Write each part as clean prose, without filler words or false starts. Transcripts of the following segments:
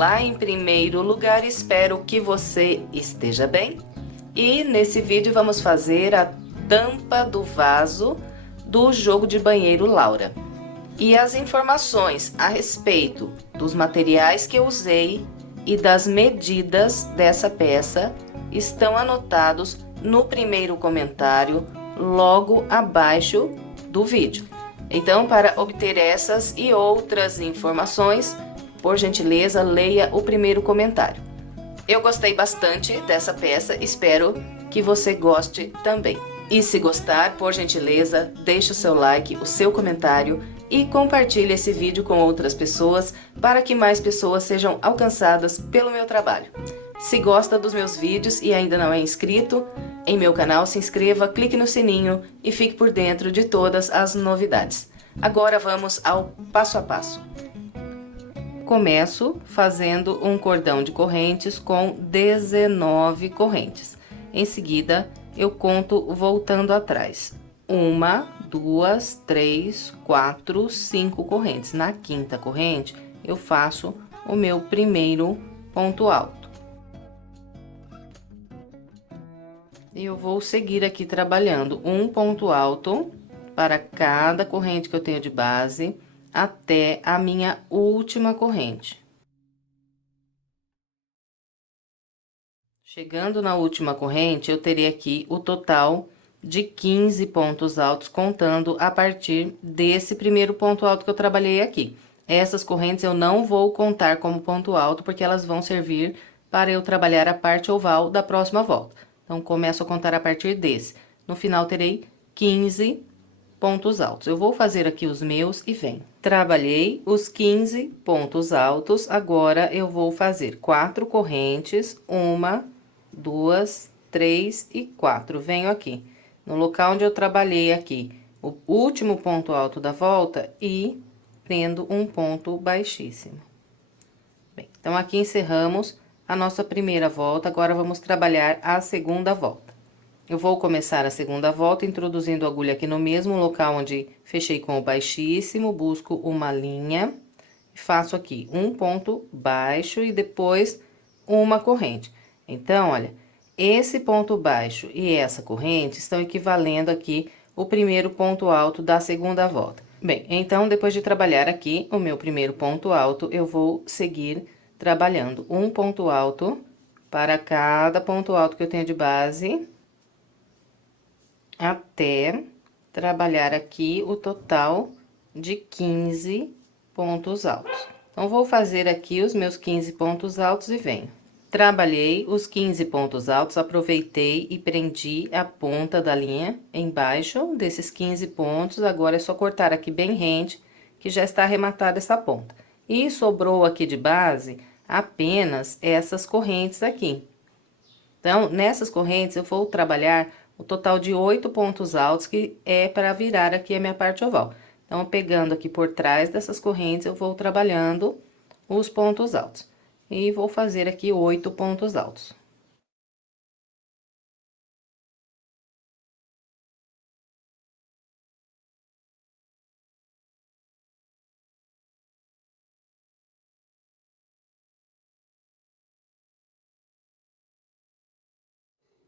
Olá, em primeiro lugar, espero que você esteja bem. E nesse vídeo vamos fazer a tampa do vaso do jogo de banheiro Laura. E as informações a respeito dos materiais que eu usei e das medidas dessa peça estão anotados no primeiro comentário logo abaixo do vídeo. Então, para obter essas e outras informações, por gentileza, leia o primeiro comentário. Eu gostei bastante dessa peça, espero que você goste também. E se gostar, por gentileza, deixe o seu like, o seu comentário e compartilhe esse vídeo com outras pessoas para que mais pessoas sejam alcançadas pelo meu trabalho. Se gosta dos meus vídeos e ainda não é inscrito em meu canal, se inscreva, clique no sininho e fique por dentro de todas as novidades. Agora vamos ao passo a passo. Começo fazendo um cordão de correntes com 19 correntes. Em seguida, eu conto voltando atrás. 1, 2, 3, 4, 5 correntes. Na quinta corrente, eu faço o meu primeiro ponto alto. E eu vou seguir aqui trabalhando um ponto alto para cada corrente que eu tenho de base, até a minha última corrente. Chegando na última corrente, eu terei aqui o total de 15 pontos altos, contando a partir desse primeiro ponto alto que eu trabalhei aqui. Essas correntes eu não vou contar como ponto alto, porque elas vão servir para eu trabalhar a parte oval da próxima volta. Então, começo a contar a partir desse. No final, terei 15 pontos altos. Eu vou fazer aqui os meus e venho. Trabalhei os 15 pontos altos, agora eu vou fazer 4 correntes, 1, 2, 3 e 4. Venho aqui, no local onde eu trabalhei aqui, o último ponto alto da volta e prendo um ponto baixíssimo. Bem, então, aqui encerramos a nossa primeira volta, agora vamos trabalhar a segunda volta. Eu vou começar a segunda volta introduzindo a agulha aqui no mesmo local onde fechei com o baixíssimo, busco uma linha, faço aqui um ponto baixo e depois uma corrente. Então, olha, esse ponto baixo e essa corrente estão equivalendo aqui o primeiro ponto alto da segunda volta. Bem, então, depois de trabalhar aqui o meu primeiro ponto alto, eu vou seguir trabalhando um ponto alto para cada ponto alto que eu tenho de base, até trabalhar aqui o total de 15 pontos altos. Então, vou fazer aqui os meus 15 pontos altos e venho. Trabalhei os 15 pontos altos, aproveitei e prendi a ponta da linha embaixo desses 15 pontos. Agora, é só cortar aqui bem rente, que já está arrematada essa ponta. E sobrou aqui de base apenas essas correntes aqui. Então, nessas correntes, eu vou trabalhar o total de 8 pontos altos, que é para virar aqui a minha parte oval. Então, pegando aqui por trás dessas correntes, eu vou trabalhando os pontos altos. E vou fazer aqui 8 pontos altos.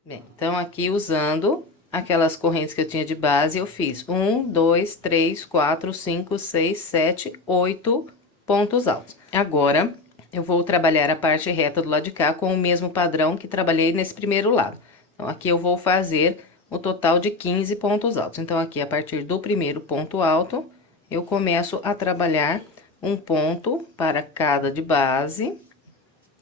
Bem, então, aqui usando aquelas correntes que eu tinha de base, eu fiz 1, 2, 3, 4, 5, 6, 7, 8 pontos altos. Agora, eu vou trabalhar a parte reta do lado de cá com o mesmo padrão que trabalhei nesse primeiro lado. Então, aqui eu vou fazer o total de 15 pontos altos. Então, aqui, a partir do primeiro ponto alto, eu começo a trabalhar um ponto para cada de base,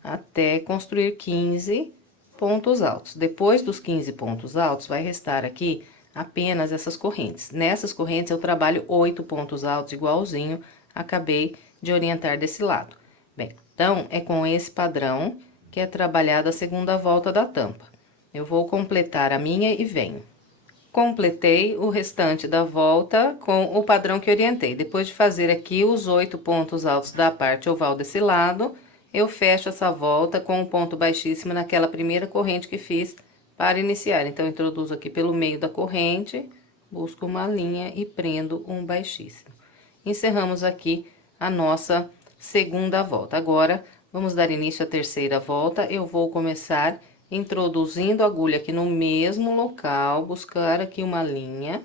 até construir 15 pontos altos. Depois dos 15 pontos altos, vai restar aqui apenas essas correntes. Nessas correntes, eu trabalho 8 pontos altos, igualzinho, acabei de orientar desse lado. Bem, então, é com esse padrão que é trabalhada a segunda volta da tampa. Eu vou completar a minha e venho. Completei o restante da volta com o padrão que orientei. Depois de fazer aqui os 8 pontos altos da parte oval desse lado, eu fecho essa volta com um ponto baixíssimo naquela primeira corrente que fiz para iniciar. Então, introduzo aqui pelo meio da corrente, busco uma linha e prendo um baixíssimo. Encerramos aqui a nossa segunda volta. Agora, Vamos dar início à terceira volta. Eu vou começar introduzindo a agulha aqui no mesmo local, buscar aqui uma linha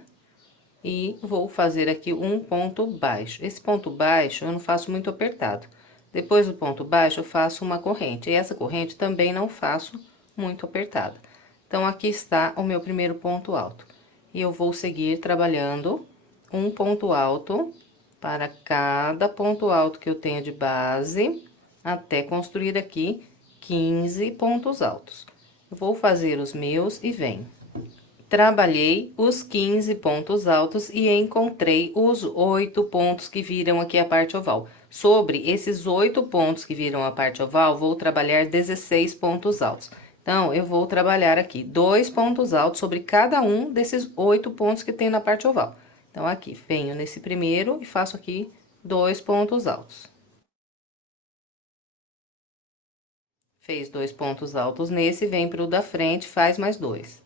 e vou fazer aqui um ponto baixo. Esse ponto baixo eu não faço muito apertado. Depois do ponto baixo, eu faço uma corrente. E essa corrente também não faço muito apertada. Então, aqui está o meu primeiro ponto alto. E eu vou seguir trabalhando um ponto alto para cada ponto alto que eu tenho de base, até construir aqui 15 pontos altos. Eu vou fazer os meus e venho. Trabalhei os 15 pontos altos e encontrei os 8 pontos que viram aqui a parte oval. Sobre esses 8 pontos que viram a parte oval, vou trabalhar 16 pontos altos. Então, eu vou trabalhar aqui 2 pontos altos sobre cada um desses 8 pontos que tem na parte oval. Então, aqui, venho nesse primeiro e faço aqui 2 pontos altos. Fez 2 pontos altos nesse, vem pro da frente, faz mais 2.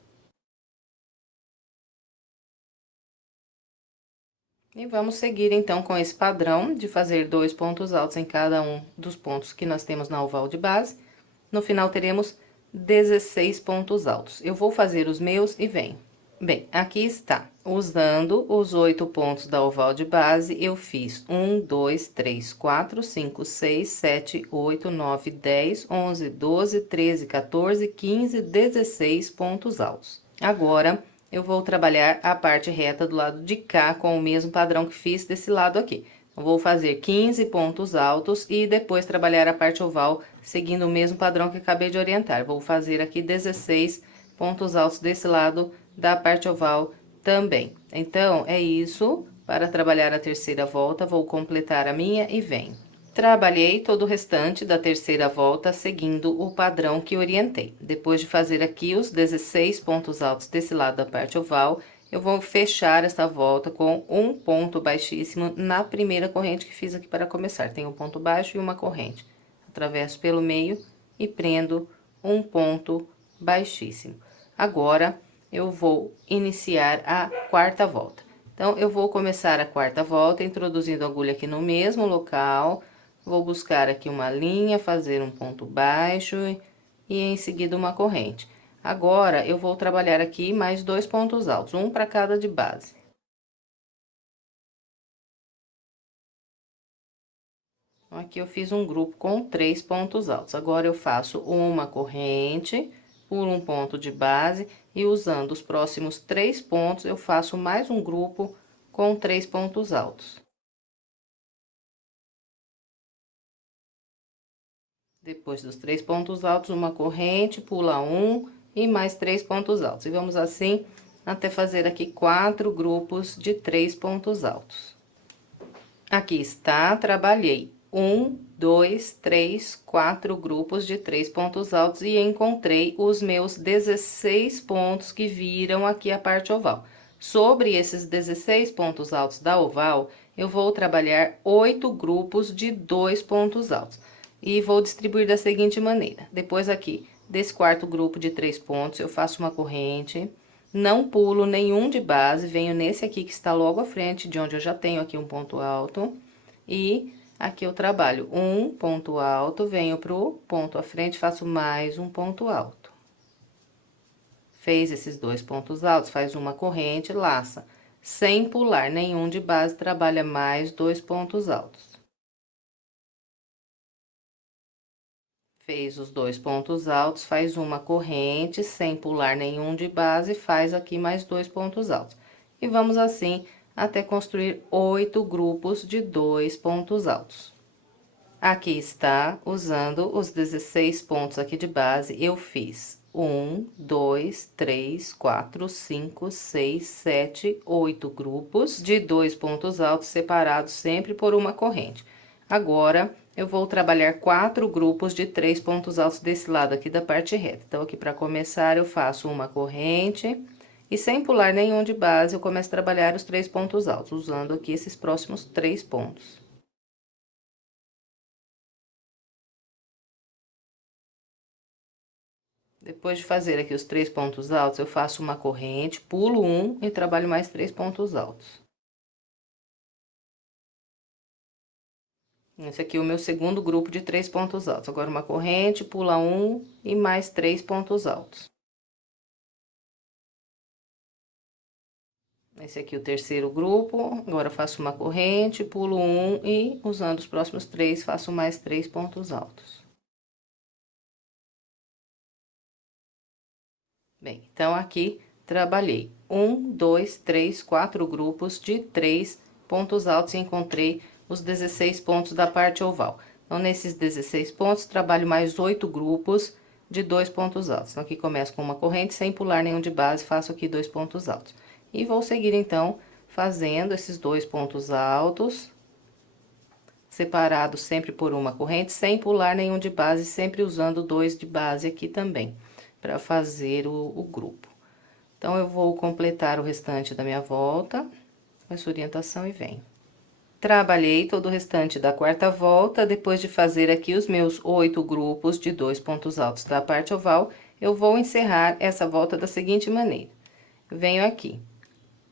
E vamos seguir, então, com esse padrão de fazer 2 pontos altos em cada um dos pontos que nós temos na oval de base. No final, teremos 16 pontos altos. Eu vou fazer os meus e venho. Bem, aqui está. Usando os 8 pontos da oval de base, eu fiz 1, 2, 3, 4, 5, 6, 7, 8, 9, 10, 11, 12, 13, 14, 15, 16 pontos altos. Agora, eu vou trabalhar a parte reta do lado de cá com o mesmo padrão que fiz desse lado aqui. Eu vou fazer 15 pontos altos e depois trabalhar a parte oval seguindo o mesmo padrão que acabei de orientar. Vou fazer aqui 16 pontos altos desse lado da parte oval também. Então, é isso. Para trabalhar a terceira volta, vou completar a minha e venho. Trabalhei todo o restante da terceira volta seguindo o padrão que orientei. Depois de fazer aqui os 16 pontos altos desse lado da parte oval, eu vou fechar essa volta com um ponto baixíssimo na primeira corrente que fiz aqui para começar. Tem um ponto baixo e uma corrente. Atravesso pelo meio e prendo um ponto baixíssimo. Agora, eu vou iniciar a quarta volta. Então, eu vou começar a quarta volta introduzindo a agulha aqui no mesmo local. Vou buscar aqui uma linha, fazer um ponto baixo e em seguida uma corrente. Agora, eu vou trabalhar aqui mais 2 pontos altos, um para cada de base. Aqui eu fiz um grupo com 3 pontos altos. Agora, eu faço uma corrente, pulo um ponto de base e usando os próximos 3 pontos, eu faço mais um grupo com 3 pontos altos. Depois dos 3 pontos altos, uma corrente, pula um e mais 3 pontos altos. E vamos assim até fazer aqui 4 grupos de 3 pontos altos. Aqui está, trabalhei 1, 2, 3, 4 grupos de 3 pontos altos e encontrei os meus 16 pontos que viram aqui a parte oval. Sobre esses 16 pontos altos da oval, eu vou trabalhar 8 grupos de 2 pontos altos. E vou distribuir da seguinte maneira. Depois aqui, desse quarto grupo de 3 pontos, eu faço uma corrente, não pulo nenhum de base, venho nesse aqui que está logo à frente, de onde eu já tenho aqui um ponto alto. E aqui eu trabalho um ponto alto, venho pro ponto à frente, faço mais um ponto alto. Fez esses 2 pontos altos, faz uma corrente, laça. Sem pular nenhum de base, trabalha mais 2 pontos altos. Fez os 2 pontos altos, faz uma corrente, sem pular nenhum de base, faz aqui mais 2 pontos altos. E vamos assim até construir 8 grupos de 2 pontos altos. Aqui está, usando os 16 pontos aqui de base, eu fiz 1, 2, 3, 4, 5, 6, 7, 8 grupos de 2 pontos altos separados sempre por uma corrente. Agora, eu vou trabalhar 4 grupos de 3 pontos altos desse lado aqui da parte reta. Então, aqui para começar, eu faço uma corrente e sem pular nenhum de base, eu começo a trabalhar os 3 pontos altos, usando aqui esses próximos 3 pontos. Depois de fazer aqui os 3 pontos altos, eu faço uma corrente, pulo um e trabalho mais 3 pontos altos. Esse aqui é o meu segundo grupo de 3 pontos altos. Agora, uma corrente, pula um e mais 3 pontos altos. Esse aqui é o terceiro grupo. Agora, faço uma corrente, pulo um e, usando os próximos 3, faço mais 3 pontos altos. Bem, então, aqui, trabalhei 1, 2, 3, 4 grupos de 3 pontos altos e encontrei os 16 pontos da parte oval. Então, nesses 16 pontos, trabalho mais 8 grupos de 2 pontos altos. Então, aqui começo com uma corrente, sem pular nenhum de base, faço aqui 2 pontos altos. E vou seguir, então, fazendo esses 2 pontos altos, separados sempre por uma corrente, sem pular nenhum de base, sempre usando 2 de base aqui também, para fazer o grupo. Então, eu vou completar o restante da minha volta, com essa orientação e venho. Trabalhei todo o restante da quarta volta, depois de fazer aqui os meus 8 grupos de 2 pontos altos da parte oval, eu vou encerrar essa volta da seguinte maneira. Venho aqui.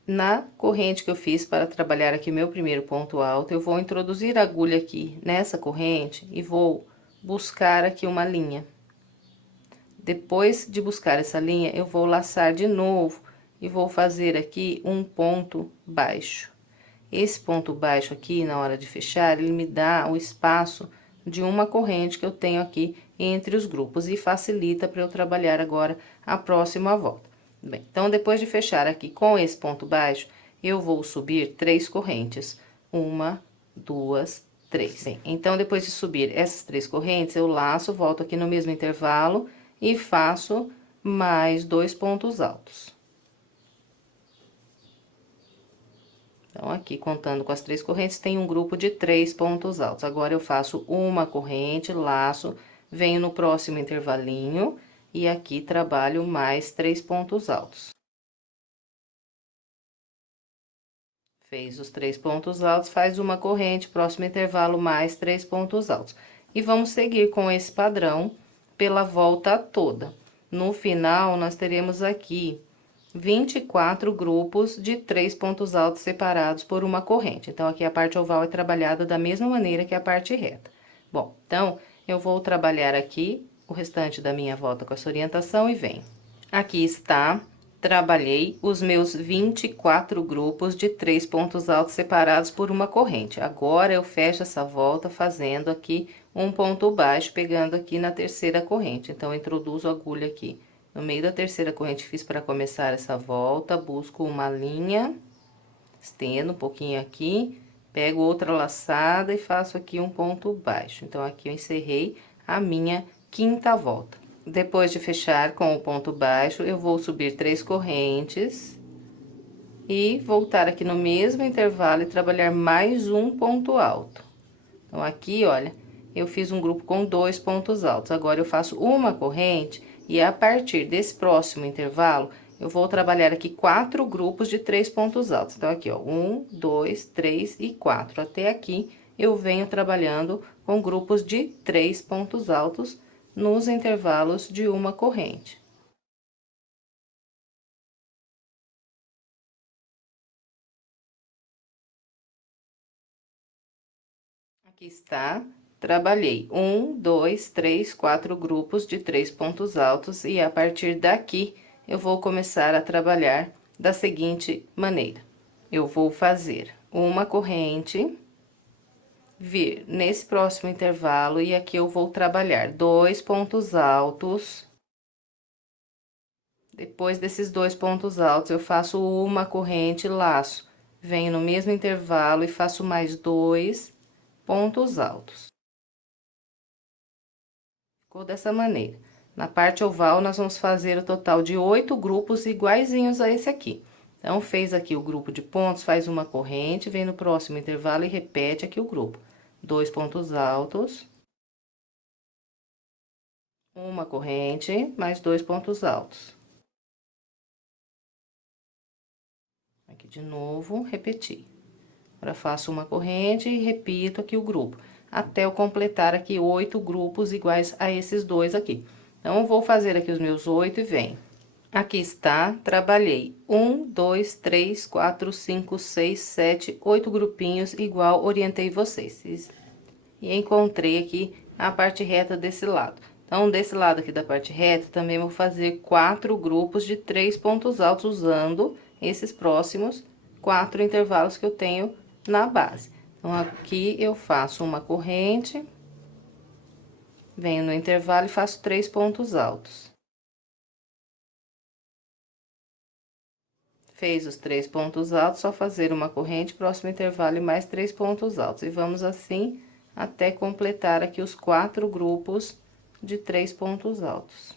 Na corrente que eu fiz para trabalhar aqui meu primeiro ponto alto, eu vou introduzir a agulha aqui nessa corrente e vou buscar aqui uma linha. Depois de buscar essa linha, eu vou laçar de novo e vou fazer aqui um ponto baixo. Esse ponto baixo aqui, na hora de fechar, ele me dá o espaço de uma corrente que eu tenho aqui entre os grupos e facilita para eu trabalhar agora a próxima volta. Bem, então, depois de fechar aqui com esse ponto baixo, eu vou subir 3 correntes. 1, 2, 3. Então, depois de subir essas 3 correntes, eu laço, volto aqui no mesmo intervalo e faço mais 2 pontos altos. Então, aqui, contando com as 3 correntes, tem um grupo de 3 pontos altos. Agora, eu faço uma corrente, laço, venho no próximo intervalinho e aqui trabalho mais 3 pontos altos. Fez os 3 pontos altos, faz uma corrente, próximo intervalo, mais 3 pontos altos. E vamos seguir com esse padrão pela volta toda. No final, nós teremos aqui 24 grupos de 3 pontos altos separados por uma corrente. Então, aqui a parte oval é trabalhada da mesma maneira que a parte reta. Bom, então, eu vou trabalhar aqui o restante da minha volta com essa orientação e venho. Aqui está, trabalhei os meus 24 grupos de 3 pontos altos separados por uma corrente. Agora, eu fecho essa volta fazendo aqui um ponto baixo, pegando aqui na terceira corrente. Então, eu introduzo a agulha aqui no meio da terceira corrente que fiz para começar essa volta, busco uma linha, estendo um pouquinho aqui, pego outra laçada e faço aqui um ponto baixo. Então, aqui eu encerrei a minha quinta volta. Depois de fechar com o ponto baixo, eu vou subir 3 correntes e voltar aqui no mesmo intervalo e trabalhar mais um ponto alto. Então, aqui, olha, eu fiz um grupo com 2 pontos altos. Agora, eu faço uma corrente e a partir desse próximo intervalo, eu vou trabalhar aqui 4 grupos de 3 pontos altos. Então, aqui, ó, 1, 2, 3 e 4. Até aqui, eu venho trabalhando com grupos de 3 pontos altos nos intervalos de uma corrente. Aqui está, trabalhei 1, 2, 3, 4 grupos de 3 pontos altos e a partir daqui eu vou começar a trabalhar da seguinte maneira. Eu vou fazer uma corrente, vir nesse próximo intervalo e aqui eu vou trabalhar 2 pontos altos. Depois desses 2 pontos altos, eu faço uma corrente, laço, venho no mesmo intervalo e faço mais 2 pontos altos. Ficou dessa maneira. Na parte oval, nós vamos fazer o total de 8 grupos iguaizinhos a esse aqui. Então, fez aqui o grupo de pontos, faz uma corrente, vem no próximo intervalo e repete aqui o grupo. 2 pontos altos. Uma corrente, mais 2 pontos altos. Aqui de novo, repetir. Agora, faço uma corrente e repito aqui o grupo, até eu completar aqui 8 grupos iguais a esses dois aqui. Então, eu vou fazer aqui os meus 8 e venho. Aqui está, trabalhei 1, 2, 3, 4, 5, 6, 7, 8 grupinhos, igual orientei vocês. e encontrei aqui a parte reta desse lado. Então, desse lado aqui da parte reta, também vou fazer 4 grupos de 3 pontos altos, usando esses próximos 4 intervalos que eu tenho na base. Então, aqui eu faço uma corrente, venho no intervalo e faço 3 pontos altos. Fez os 3 pontos altos, só fazer uma corrente, próximo intervalo e mais 3 pontos altos. E vamos assim até completar aqui os 4 grupos de 3 pontos altos.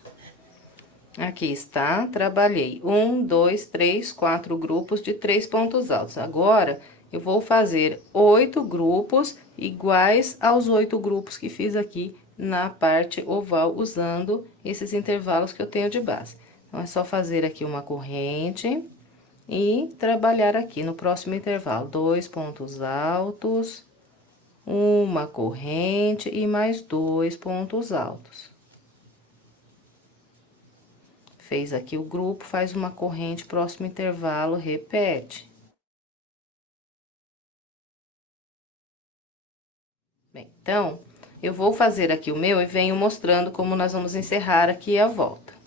Aqui está, trabalhei 1, 2, 3, 4 grupos de 3 pontos altos. Agora, eu vou fazer 8 grupos iguais aos 8 grupos que fiz aqui na parte oval, usando esses intervalos que eu tenho de base. Então, é só fazer aqui uma corrente e trabalhar aqui no próximo intervalo, 2 pontos altos, uma corrente e mais 2 pontos altos. Fez aqui o grupo, faz uma corrente, próximo intervalo, repete. Bem, então, eu vou fazer aqui o meu e venho mostrando como nós vamos encerrar aqui a volta.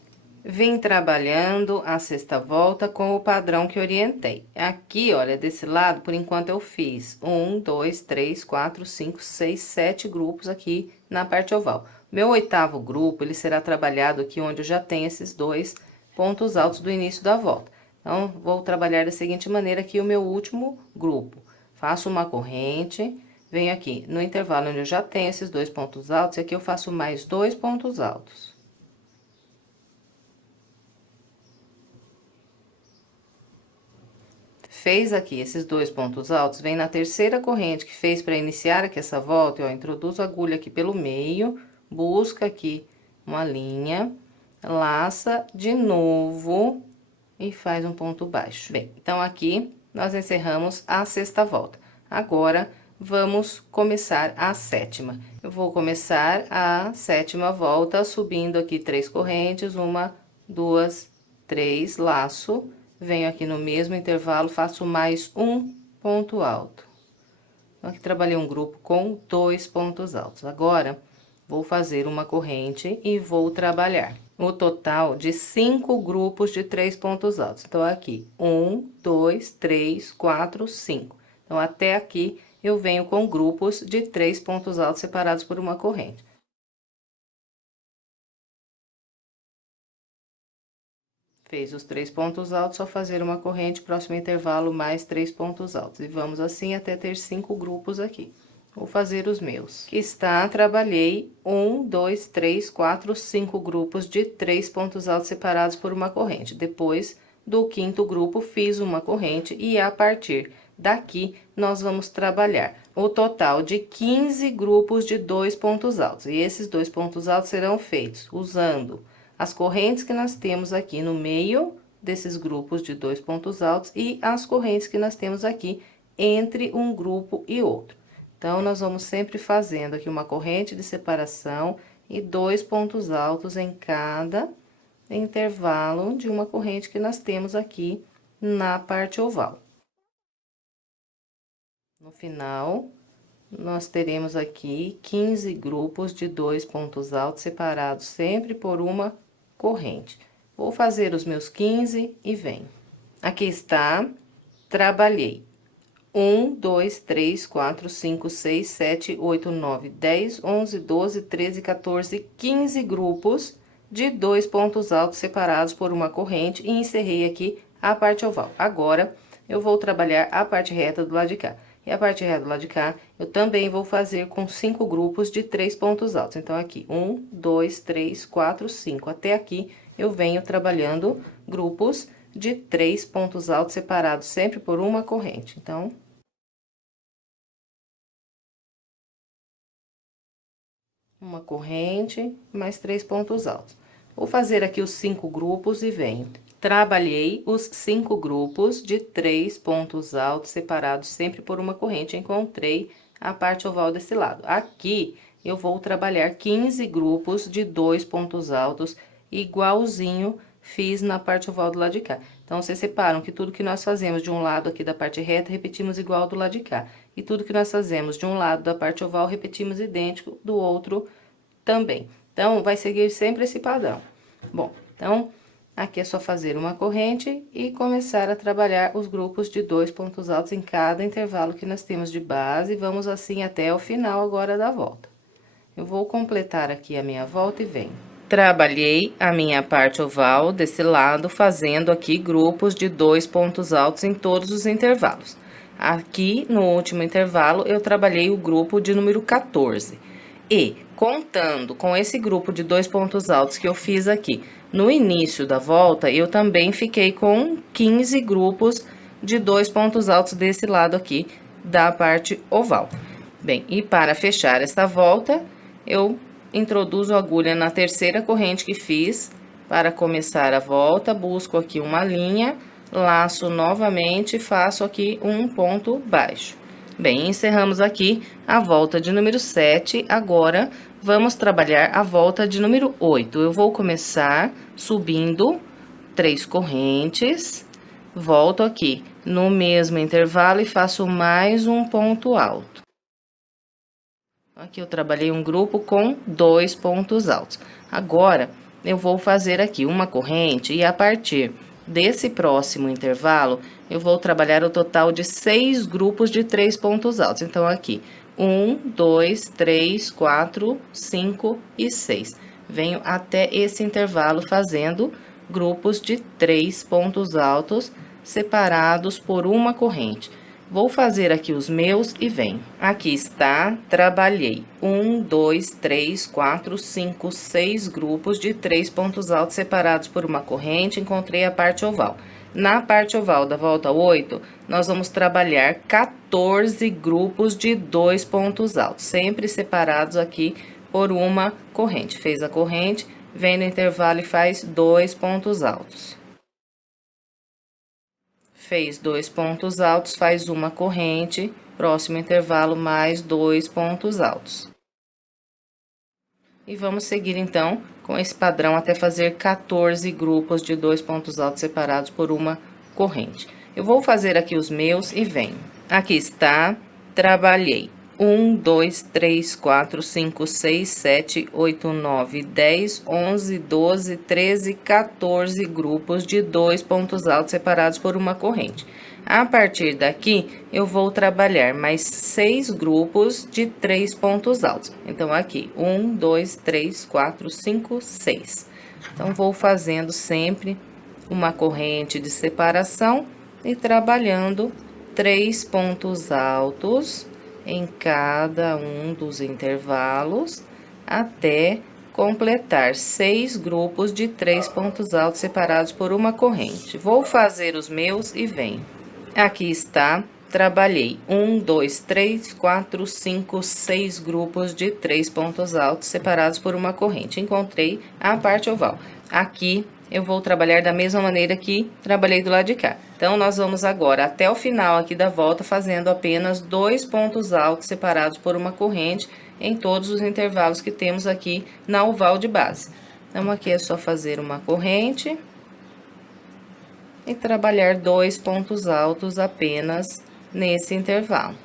Vim trabalhando a sexta volta com o padrão que orientei. Aqui, olha, desse lado, por enquanto, eu fiz 1, 2, 3, 4, 5, 6, 7 grupos aqui na parte oval. Meu 8º grupo, ele será trabalhado aqui onde eu já tenho esses 2 pontos altos do início da volta. Então, vou trabalhar da seguinte maneira aqui o meu último grupo. Faço uma corrente, venho aqui no intervalo onde eu já tenho esses 2 pontos altos, e aqui eu faço mais 2 pontos altos. Fez aqui esses 2 pontos altos, vem na terceira corrente que fez para iniciar aqui essa volta, e ó, introduzo a agulha aqui pelo meio, busca aqui uma linha, laça de novo e faz um ponto baixo. Bem, então aqui nós encerramos a sexta volta. Agora, vamos começar a sétima. Eu vou começar a sétima volta subindo aqui 3 correntes, 1, 2, 3, laço. Venho aqui no mesmo intervalo, faço mais um ponto alto. Então, aqui trabalhei um grupo com 2 pontos altos. Agora, vou fazer uma corrente e vou trabalhar o total de 5 grupos de 3 pontos altos. Então, aqui, 1, 2, 3, 4, 5. Então, até aqui, eu venho com grupos de 3 pontos altos separados por uma corrente. Fez os 3 pontos altos, só fazer uma corrente, próximo intervalo, mais 3 pontos altos. E vamos assim até ter 5 grupos aqui. Vou fazer os meus. Que está, trabalhei 1, 2, 3, 4, 5 grupos de 3 pontos altos separados por uma corrente. Depois do 5º grupo, fiz uma corrente e a partir daqui, nós vamos trabalhar o total de 15 grupos de 2 pontos altos. E esses 2 pontos altos serão feitos usando as correntes que nós temos aqui no meio desses grupos de 2 pontos altos e as correntes que nós temos aqui entre um grupo e outro. Então, nós vamos sempre fazendo aqui uma corrente de separação e 2 pontos altos em cada intervalo de uma corrente que nós temos aqui na parte oval. No final, nós teremos aqui 15 grupos de 2 pontos altos separados sempre por uma corrente. Vou fazer os meus 15 e venho. Aqui está, trabalhei 1, 2, 3, 4, 5, 6, 7, 8, 9, 10, 11, 12, 13, 14, 15 grupos de 2 pontos altos separados por uma corrente e encerrei aqui a parte oval. Agora, eu vou trabalhar a parte reta do lado de cá. E a parte reta do lado de cá, eu também vou fazer com 5 grupos de 3 pontos altos. Então, aqui, 1, 2, 3, 4, 5. Até aqui, eu venho trabalhando grupos de 3 pontos altos separados sempre por uma corrente. Então, uma corrente, mais 3 pontos altos. Vou fazer aqui os 5 grupos e venho. Trabalhei os 5 grupos de 3 pontos altos separados sempre por uma corrente. Encontrei a parte oval desse lado. Aqui, eu vou trabalhar 15 grupos de 2 pontos altos, igualzinho fiz na parte oval do lado de cá. Então, vocês separam que tudo que nós fazemos de um lado aqui da parte reta, repetimos igual do lado de cá. E tudo que nós fazemos de um lado da parte oval, repetimos idêntico do outro também. Então, vai seguir sempre esse padrão. Bom, então, aqui é só fazer uma corrente e começar a trabalhar os grupos de 2 pontos altos em cada intervalo que nós temos de base. Vamos assim até o final agora da volta. Eu vou completar aqui a minha volta e venho. Trabalhei a minha parte oval desse lado, fazendo aqui grupos de 2 pontos altos em todos os intervalos. Aqui, no último intervalo, eu trabalhei o grupo de número 14. E, contando com esse grupo de 2 pontos altos que eu fiz aqui, no início da volta, eu também fiquei com 15 grupos de 2 pontos altos desse lado aqui da parte oval. Bem, e para fechar essa volta, eu introduzo a agulha na terceira corrente que fiz. Para começar a volta, busco aqui uma linha, laço novamente e faço aqui um ponto baixo. Bem, encerramos aqui a volta de número 7, agora vamos trabalhar a volta de número 8. Eu vou começar subindo 3 correntes, volto aqui no mesmo intervalo e faço mais um ponto alto. Aqui eu trabalhei um grupo com 2 pontos altos. Agora, eu vou fazer aqui uma corrente e a partir desse próximo intervalo, eu vou trabalhar o total de 6 grupos de 3 pontos altos. Então, aqui, 1, 2, 3, 4, 5 e 6. Venho até esse intervalo fazendo grupos de 3 pontos altos separados por uma corrente. Vou fazer aqui os meus e venho. Aqui está, trabalhei 1, 2, 3, 4, 5, 6 grupos de 3 pontos altos separados por uma corrente, encontrei a parte oval. Na parte oval da volta 8, nós vamos trabalhar 14 grupos de 2 pontos altos, sempre separados aqui por uma corrente. Fez a corrente, vem no intervalo e faz 2 pontos altos. Fez 2 pontos altos, faz uma corrente, próximo intervalo, mais 2 pontos altos. E vamos seguir, então, com esse padrão até fazer 14 grupos de 2 pontos altos separados por uma corrente. Eu vou fazer aqui os meus e venho. Aqui está, trabalhei 1, 2, 3, 4, 5, 6, 7, 8, 9, 10, 11, 12, 13, 14 grupos de 2 pontos altos separados por uma corrente. A partir daqui, eu vou trabalhar mais 6 grupos de 3 pontos altos. Então, aqui, 1, 2, 3, 4, 5, 6. Então, vou fazendo sempre uma corrente de separação e trabalhando 3 pontos altos em cada um dos intervalos, até completar 6 grupos de 3 pontos altos separados por uma corrente. Vou fazer os meus e venho. Aqui está, trabalhei 1, 2, 3, 4, 5, 6 grupos de 3 pontos altos separados por uma corrente. Encontrei a parte oval. Aqui eu vou trabalhar da mesma maneira que trabalhei do lado de cá. Então, nós vamos agora até o final aqui da volta, fazendo apenas 2 pontos altos separados por uma corrente em todos os intervalos que temos aqui na oval de base. Então, aqui é só fazer uma corrente e trabalhar 2 pontos altos apenas nesse intervalo.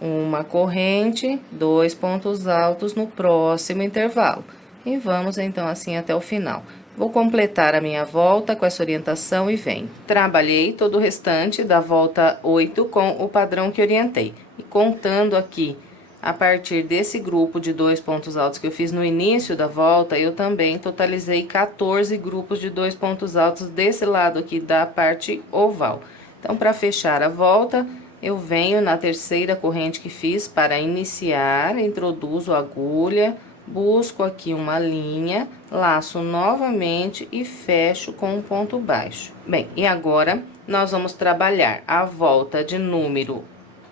Uma corrente, 2 pontos altos no próximo intervalo. E vamos, então, assim até o final. Vou completar a minha volta com essa orientação e venho. Trabalhei todo o restante da volta 8 com o padrão que orientei. E contando aqui, a partir desse grupo de 2 pontos altos que eu fiz no início da volta, eu também totalizei 14 grupos de 2 pontos altos desse lado aqui da parte oval. Então, para fechar a volta, eu venho na terceira corrente que fiz para iniciar, introduzo a agulha, busco aqui uma linha, laço novamente e fecho com um ponto baixo. Bem, e agora nós vamos trabalhar a volta de número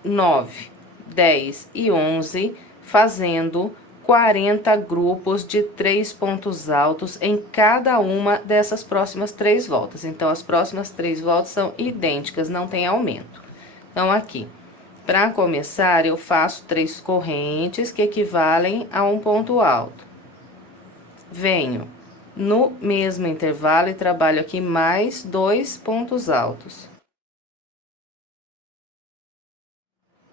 9, 10 e 11, fazendo 40 grupos de 3 pontos altos em cada uma dessas próximas 3 voltas. Então, as próximas 3 voltas são idênticas, não tem aumento. Então, aqui, para começar, eu faço 3 correntes que equivalem a um ponto alto. Venho no mesmo intervalo e trabalho aqui mais 2 pontos altos.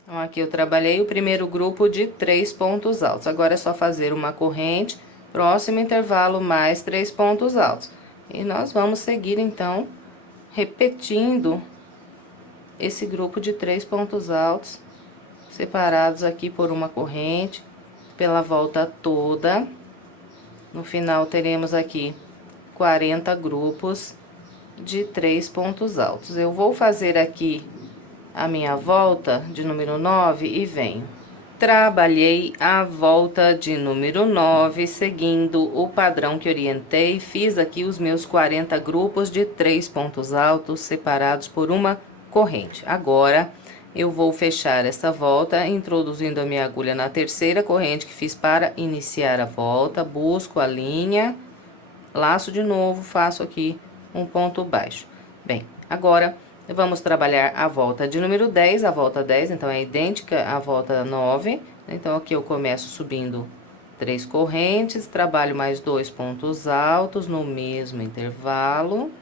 Então, aqui eu trabalhei o primeiro grupo de 3 pontos altos. Agora é só fazer uma corrente, próximo intervalo, mais 3 pontos altos. E nós vamos seguir, então, repetindo esse grupo de 3 pontos altos, separados aqui por uma corrente, pela volta toda. No final, teremos aqui 40 grupos de 3 pontos altos. Eu vou fazer aqui a minha volta de número 9 e venho. Trabalhei a volta de número 9, seguindo o padrão que orientei, fiz aqui os meus 40 grupos de 3 pontos altos, separados por uma corrente. Agora, eu vou fechar essa volta, introduzindo a minha agulha na terceira corrente que fiz para iniciar a volta, busco a linha, laço de novo, faço aqui um ponto baixo. Bem, agora vamos trabalhar a volta de número 10, a volta 10, então é idêntica à volta 9. Então, aqui eu começo subindo 3 correntes, trabalho mais 2 pontos altos no mesmo intervalo.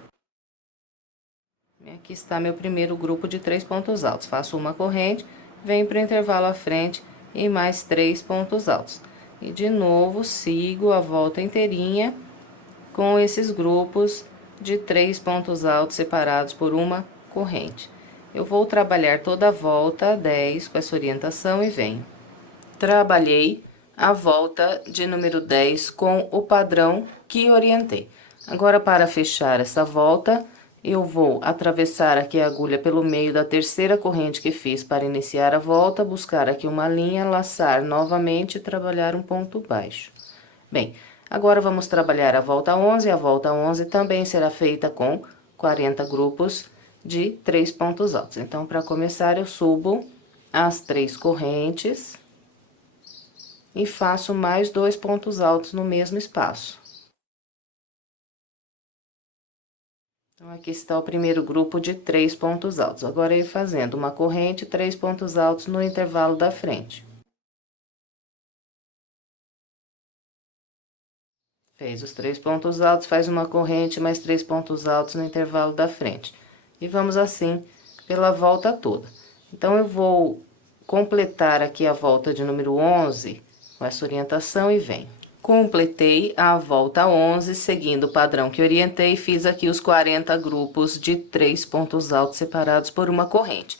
Aqui está meu primeiro grupo de 3 pontos altos. Faço uma corrente, venho para o intervalo à frente e mais 3 pontos altos. E de novo, sigo a volta inteirinha com esses grupos de 3 pontos altos separados por uma corrente. Eu vou trabalhar toda a volta 10 com essa orientação e venho. Trabalhei a volta de número 10 com o padrão que orientei. Agora, para fechar essa volta, eu vou atravessar aqui a agulha pelo meio da terceira corrente que fiz para iniciar a volta, buscar aqui uma linha, laçar novamente e trabalhar um ponto baixo. Bem, agora vamos trabalhar a volta 11. A volta 11 também será feita com 40 grupos de 3 pontos altos. Então, para começar, eu subo as 3 correntes e faço mais 2 pontos altos no mesmo espaço. Então, aqui está o primeiro grupo de 3 pontos altos. Agora, eu ir fazendo uma corrente, 3 pontos altos no intervalo da frente. Fez os 3 pontos altos, faz uma corrente, mais 3 pontos altos no intervalo da frente. E vamos assim pela volta toda. Então, eu vou completar aqui a volta de número 11 com essa orientação e venho. Completei a volta 11, seguindo o padrão que orientei, fiz aqui os 40 grupos de 3 pontos altos separados por uma corrente.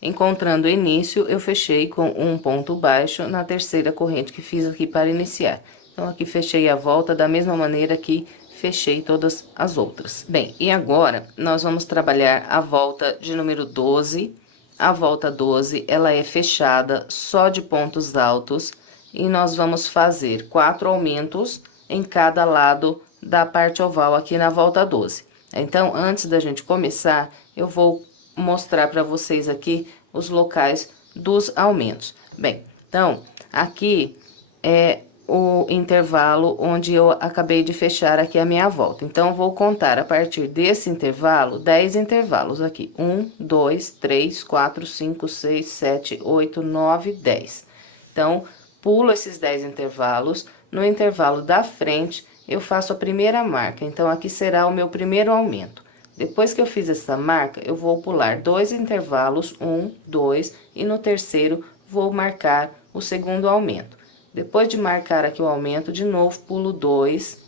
Encontrando o início, eu fechei com um ponto baixo na terceira corrente que fiz aqui para iniciar. Então, aqui fechei a volta da mesma maneira que fechei todas as outras. Bem, e agora, nós vamos trabalhar a volta de número 12. A volta 12, ela é fechada só de pontos altos e nós vamos fazer 4 aumentos em cada lado da parte oval aqui na volta 12. Então, antes da gente começar, eu vou mostrar para vocês aqui os locais dos aumentos. Bem, então, aqui é o intervalo onde eu acabei de fechar aqui a minha volta. Então, vou contar a partir desse intervalo, 10 intervalos aqui. 1, 2, 3, 4, 5, 6, 7, 8, 9, 10. Então, pulo esses 10 intervalos. No intervalo da frente, eu faço a primeira marca. Então, aqui será o meu primeiro aumento. Depois que eu fiz essa marca, eu vou pular 2 intervalos, 1, 2, e no terceiro, vou marcar o segundo aumento. Depois de marcar aqui o aumento, de novo, pulo 2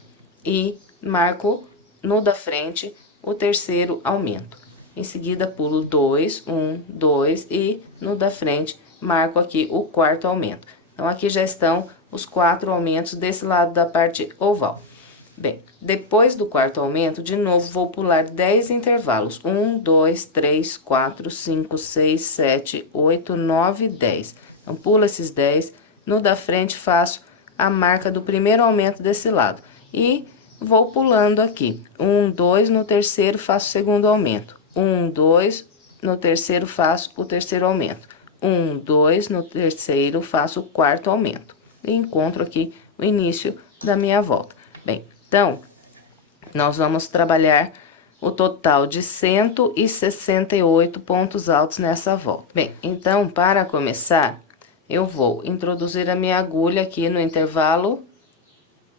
e marco no da frente o terceiro aumento. Em seguida, pulo 2, 1, 2 e no da frente marco aqui o quarto aumento. Então, aqui já estão os 4 aumentos desse lado da parte oval. Bem, depois do quarto aumento, de novo, vou pular 10 intervalos. 1, 2, 3, 4, 5, 6, 7, 8, 9, 10. Então, pulo esses 10. No da frente, faço a marca do primeiro aumento desse lado. E vou pulando aqui. 1, 2, no terceiro, faço o segundo aumento. 1, 2, no terceiro, faço o terceiro aumento. 1, 2, no terceiro, faço o quarto aumento. E encontro aqui o início da minha volta. Bem, então, nós vamos trabalhar o total de 168 pontos altos nessa volta. Bem, então, para começar, eu vou introduzir a minha agulha aqui no intervalo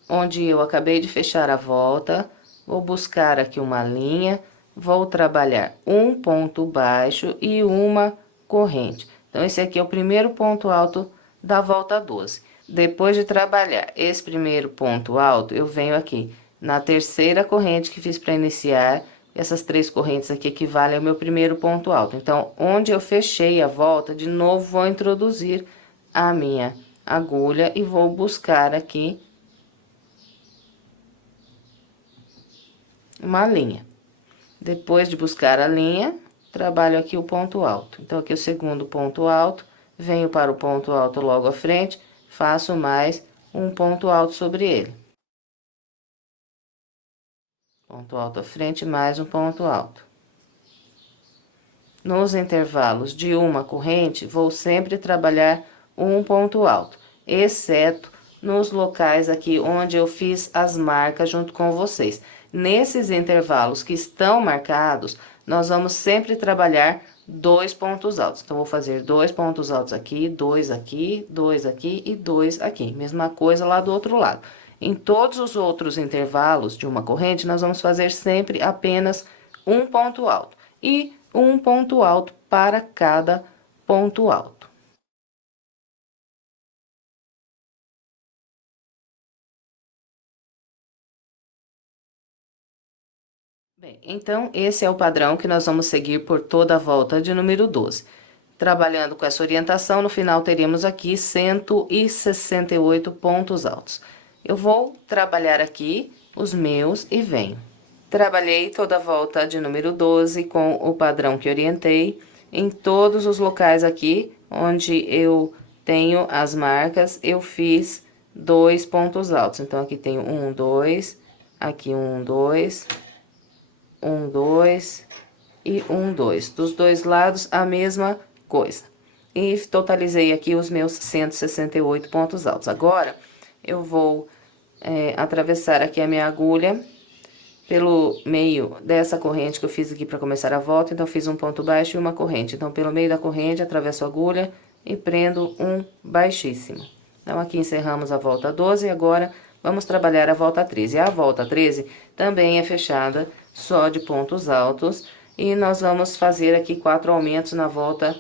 onde eu acabei de fechar a volta, vou buscar aqui uma linha, vou trabalhar um ponto baixo e uma corrente. Então, esse aqui é o primeiro ponto alto da volta 12. Depois de trabalhar esse primeiro ponto alto, eu venho aqui na terceira corrente que fiz para iniciar. Essas 3 correntes aqui equivalem ao meu primeiro ponto alto. Então, onde eu fechei a volta, de novo, vou introduzir a minha agulha e vou buscar aqui uma linha. Depois de buscar a linha, trabalho aqui o ponto alto. Então, aqui o segundo ponto alto, venho para o ponto alto logo à frente, faço mais um ponto alto sobre ele. Ponto alto à frente, mais um ponto alto. Nos intervalos de uma corrente, vou sempre trabalhar um ponto alto, exceto nos locais aqui onde eu fiz as marcas junto com vocês. Nesses intervalos que estão marcados, nós vamos sempre trabalhar 2 pontos altos. Então, vou fazer 2 pontos altos aqui, 2 aqui, 2 aqui e 2 aqui. Mesma coisa lá do outro lado. Em todos os outros intervalos de uma corrente, nós vamos fazer sempre apenas um ponto alto. E um ponto alto para cada ponto alto. Bem, então, esse é o padrão que nós vamos seguir por toda a volta de número 12. Trabalhando com essa orientação, no final teríamos aqui 168 pontos altos. Eu vou trabalhar aqui os meus e venho. Trabalhei toda a volta de número 12 com o padrão que orientei. Em todos os locais aqui, onde eu tenho as marcas, eu fiz 2 pontos altos. Então, aqui tenho 1, 2, aqui 1, 2, 1, 2 e 1, 2. Dos dois lados, a mesma coisa. E totalizei aqui os meus 168 pontos altos. Agora, eu vou atravessar aqui a minha agulha pelo meio dessa corrente que eu fiz aqui para começar a volta. Então, eu fiz um ponto baixo e uma corrente. Então, pelo meio da corrente, atravesso a agulha e prendo um baixíssimo. Então, aqui encerramos a volta 12 e agora vamos trabalhar a volta 13. A volta 13 também é fechada só de pontos altos e nós vamos fazer aqui 4 aumentos na volta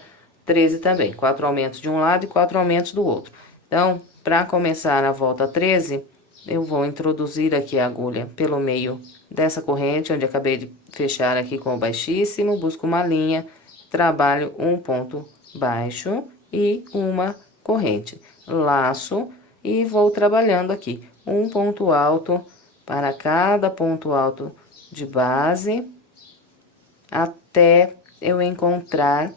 13 também. 4 aumentos de um lado e 4 aumentos do outro. Então, para começar a volta 13, eu vou introduzir aqui a agulha pelo meio dessa corrente, onde acabei de fechar aqui com o baixíssimo, busco uma linha, trabalho um ponto baixo e uma corrente. Laço e vou trabalhando aqui um ponto alto para cada ponto alto de base, até eu encontrar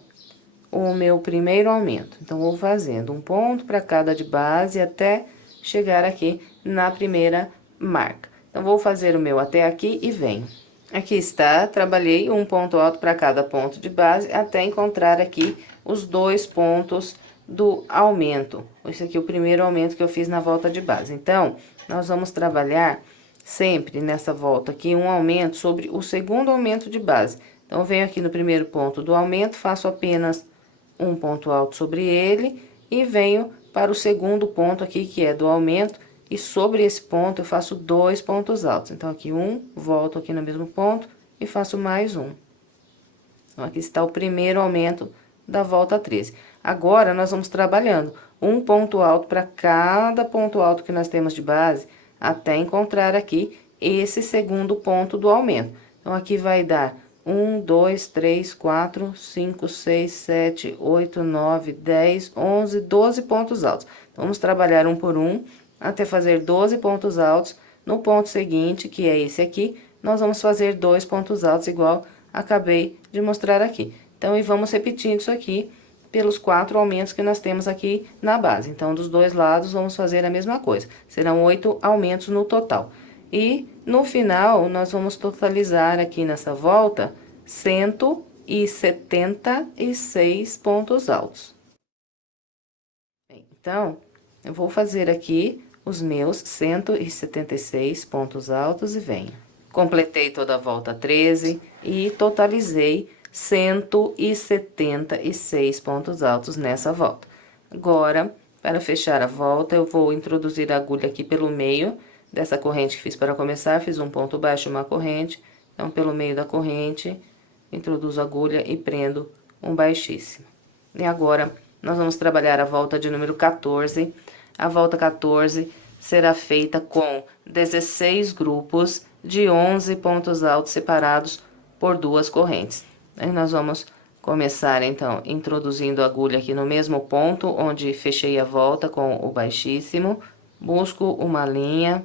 o meu primeiro aumento. Então, vou fazendo um ponto para cada de base até chegar aqui na primeira marca. Então, vou fazer o meu até aqui e venho. Aqui está, trabalhei um ponto alto para cada ponto de base até encontrar aqui os 2 pontos do aumento. Esse aqui é o primeiro aumento que eu fiz na volta de base. Então, nós vamos trabalhar sempre nessa volta aqui um aumento sobre o segundo aumento de base. Então, eu venho aqui no primeiro ponto do aumento, faço apenas um ponto alto sobre ele e venho para o segundo ponto aqui, que é do aumento, e sobre esse ponto eu faço 2 pontos altos. Então, aqui um, volto aqui no mesmo ponto e faço mais um. Então, aqui está o primeiro aumento da volta 13. Agora, nós vamos trabalhando um ponto alto para cada ponto alto que nós temos de base, até encontrar aqui esse segundo ponto do aumento. Então, aqui vai dar 1, 2, 3, 4, 5, 6, 7, 8, 9, 10, 11, 12 pontos altos. Então, vamos trabalhar um por um, até fazer 12 pontos altos. No ponto seguinte, que é esse aqui, nós vamos fazer 2 pontos altos, igual acabei de mostrar aqui. Então, e vamos repetindo isso aqui pelos 4 aumentos que nós temos aqui na base. Então, dos dois lados, vamos fazer a mesma coisa. Serão 8 aumentos no total. E, no final, nós vamos totalizar aqui nessa volta 176 pontos altos. Bem, então, eu vou fazer aqui os meus 176 pontos altos e venho. Completei toda a volta 13 e totalizei 176 pontos altos nessa volta. Agora, para fechar a volta, eu vou introduzir a agulha aqui pelo meio dessa corrente que fiz para começar. Fiz um ponto baixo e uma corrente. Então, pelo meio da corrente, introduzo a agulha e prendo um baixíssimo. E agora, nós vamos trabalhar a volta de número 14. A volta 14 será feita com 16 grupos de 11 pontos altos separados por 2 correntes. Aí, nós vamos começar, então, introduzindo a agulha aqui no mesmo ponto, onde fechei a volta com o baixíssimo, busco uma linha,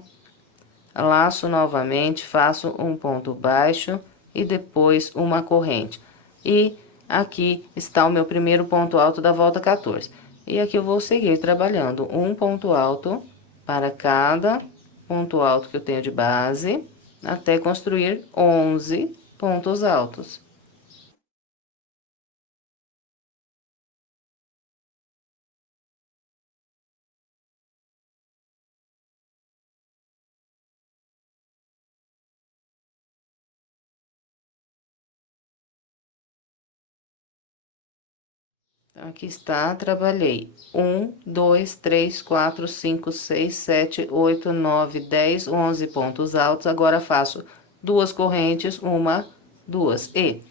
laço novamente, faço um ponto baixo e depois uma corrente. E aqui está o meu primeiro ponto alto da volta 14. E aqui eu vou seguir trabalhando um ponto alto para cada ponto alto que eu tenho de base, até construir 11 pontos altos. Então, aqui está, trabalhei 1, 2, 3, 4, 5, 6, 7, 8, 9, 10, 11 pontos altos. Agora, faço 2 correntes, 1, 2, e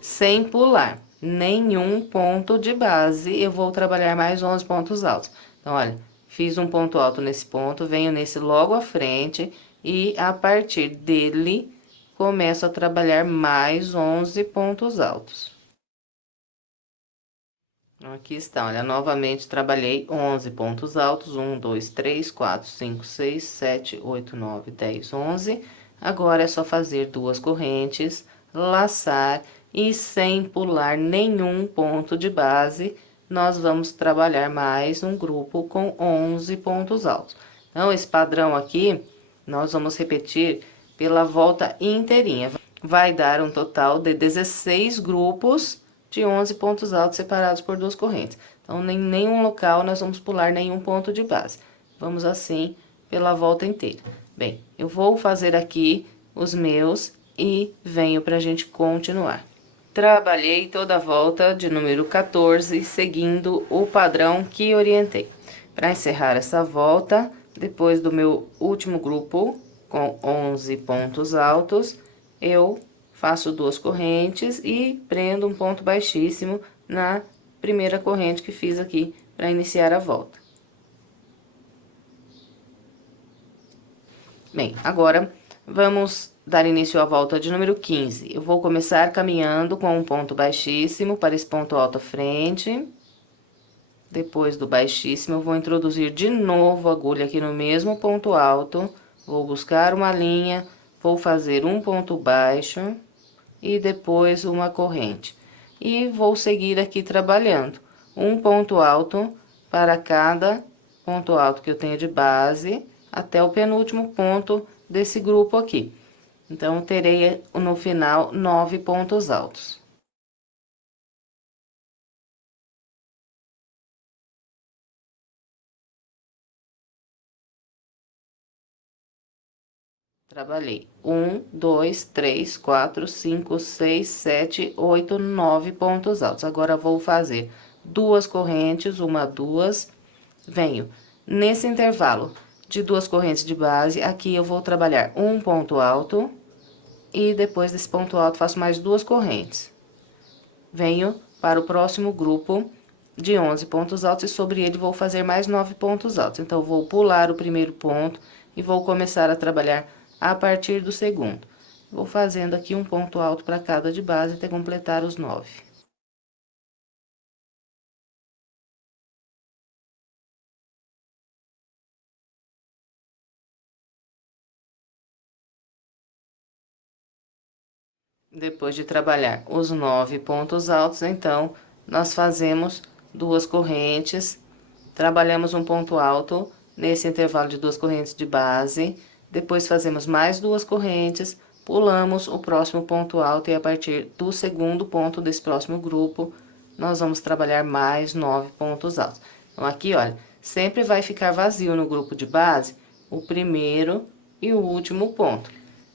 sem pular nenhum ponto de base, eu vou trabalhar mais 11 pontos altos. Então, olha, fiz um ponto alto nesse ponto, venho nesse logo à frente, e a partir dele, começo a trabalhar mais 11 pontos altos. Aqui está, olha, novamente trabalhei 11 pontos altos, 1, 2, 3, 4, 5, 6, 7, 8, 9, 10, 11. Agora, é só fazer 2 correntes, laçar e sem pular nenhum ponto de base, nós vamos trabalhar mais um grupo com 11 pontos altos. Então, esse padrão aqui, nós vamos repetir pela volta inteirinha. Vai dar um total de 16 grupos de 11 pontos altos separados por 2 correntes. Então, em nenhum local nós vamos pular nenhum ponto de base. Vamos assim pela volta inteira. Bem, eu vou fazer aqui os meus e venho pra gente continuar. Trabalhei toda a volta de número 14, seguindo o padrão que orientei. Para encerrar essa volta, depois do meu último grupo, com 11 pontos altos, eu faço 2 correntes e prendo um ponto baixíssimo na primeira corrente que fiz aqui para iniciar a volta. Bem, agora vamos dar início à volta de número 15. Eu vou começar caminhando com um ponto baixíssimo para esse ponto alto à frente. Depois do baixíssimo, eu vou introduzir de novo a agulha aqui no mesmo ponto alto. Vou buscar uma linha, vou fazer um ponto baixo e depois uma corrente. E vou seguir aqui trabalhando um ponto alto para cada ponto alto que eu tenho de base, até o penúltimo ponto desse grupo aqui. Então, terei no final 9 pontos altos. Trabalhei 1, 2, 3, 4, 5, 6, 7, 8, 9 pontos altos. Agora, vou fazer 2 correntes, 1, 2, venho nesse intervalo de 2 correntes de base, aqui eu vou trabalhar um ponto alto, e depois desse ponto alto, faço mais 2 correntes. Venho para o próximo grupo de 11 pontos altos, e sobre ele vou fazer mais 9 pontos altos. Então, vou pular o primeiro ponto e vou começar a trabalhar a partir do segundo. Vou fazendo aqui um ponto alto para cada de base até completar os 9. Depois de trabalhar os 9 pontos altos, então, nós fazemos 2 correntes, trabalhamos um ponto alto nesse intervalo de 2 correntes de base, depois fazemos mais 2 correntes, pulamos o próximo ponto alto e a partir do segundo ponto desse próximo grupo, nós vamos trabalhar mais 9 pontos altos. Então, aqui, olha, sempre vai ficar vazio no grupo de base o primeiro e o último ponto.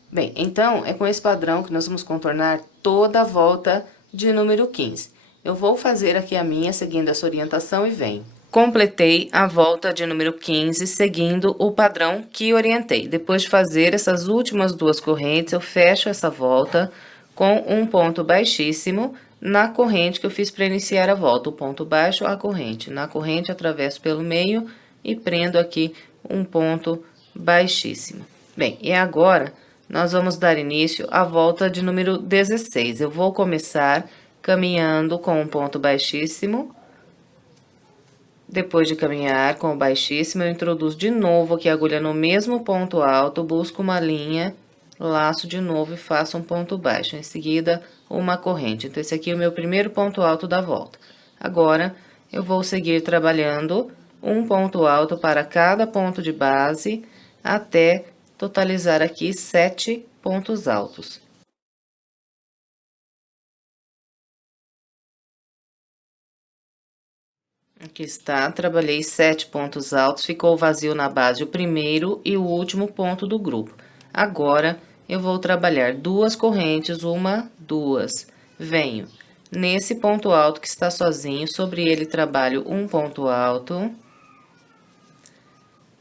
Bem, então, é com esse padrão que nós vamos contornar toda a volta de número 15. Eu vou fazer aqui a minha, seguindo essa orientação, e venho. Completei a volta de número 15, seguindo o padrão que orientei. Depois de fazer essas últimas 2 correntes, eu fecho essa volta com um ponto baixíssimo, na corrente que eu fiz para iniciar a volta, o ponto baixo, a corrente. Na corrente, atravesso pelo meio e prendo aqui um ponto baixíssimo. Bem, e agora, nós vamos dar início à volta de número 16. Eu vou começar caminhando com um ponto baixíssimo. Depois de caminhar com o baixíssimo, eu introduzo de novo aqui a agulha no mesmo ponto alto, busco uma linha, laço de novo e faço um ponto baixo. Em seguida, uma corrente. Então, esse aqui é o meu primeiro ponto alto da volta. Agora, eu vou seguir trabalhando um ponto alto para cada ponto de base, até totalizar aqui 7 pontos altos. Aqui está, trabalhei 7 pontos altos, ficou vazio na base o primeiro e o último ponto do grupo. Agora, eu vou trabalhar 2 correntes, 1, 2. Venho nesse ponto alto que está sozinho, sobre ele trabalho um ponto alto.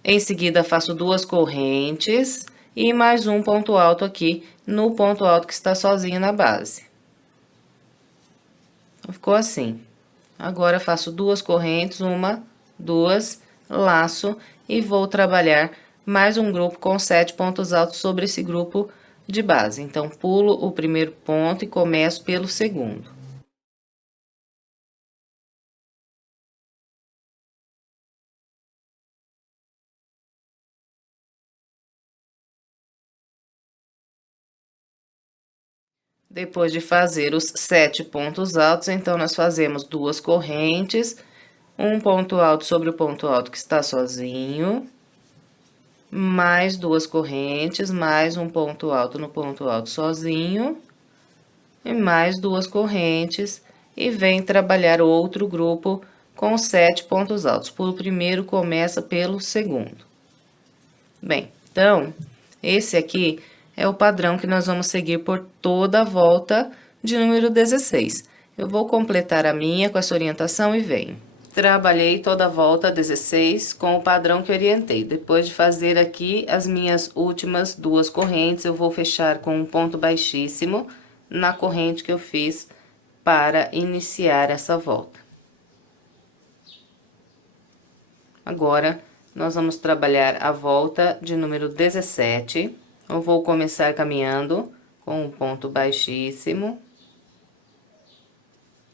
Em seguida, faço 2 correntes e mais um ponto alto aqui no ponto alto que está sozinho na base. Ficou assim. Agora, faço 2 correntes, 1, 2, laço e vou trabalhar mais um grupo com 7 pontos altos sobre esse grupo de base. Então, pulo o primeiro ponto e começo pelo segundo. Depois de fazer os 7 pontos altos, então, nós fazemos 2 correntes, um ponto alto sobre o ponto alto que está sozinho, mais 2 correntes, mais um ponto alto no ponto alto sozinho, e mais 2 correntes, e vem trabalhar outro grupo com 7 pontos altos. Pulo o primeiro, começa pelo segundo. Bem, então, esse aqui é o padrão que nós vamos seguir por toda a volta de número 16. Eu vou completar a minha com essa orientação e venho. Trabalhei toda a volta 16 com o padrão que orientei. Depois de fazer aqui as minhas últimas 2 correntes, eu vou fechar com um ponto baixíssimo na corrente que eu fiz para iniciar essa volta. Agora, nós vamos trabalhar a volta de número 17. Eu vou começar caminhando com um ponto baixíssimo.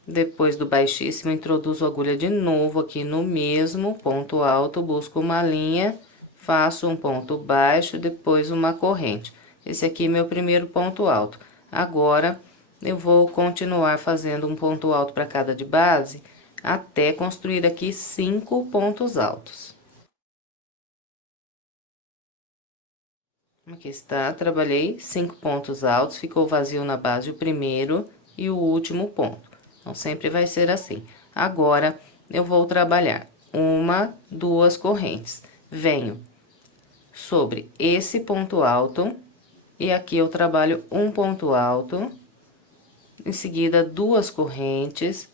Depois do baixíssimo, introduzo a agulha de novo aqui no mesmo ponto alto, busco uma linha, faço um ponto baixo, depois uma corrente. Esse aqui é meu primeiro ponto alto. Agora, eu vou continuar fazendo um ponto alto para cada de base, até construir aqui 5 pontos altos. Aqui está, trabalhei 5 pontos altos, ficou vazio na base o primeiro e o último ponto. Então, sempre vai ser assim. Agora, eu vou trabalhar 1, 2 correntes. Venho sobre esse ponto alto, e aqui eu trabalho um ponto alto. Em seguida, 2 correntes,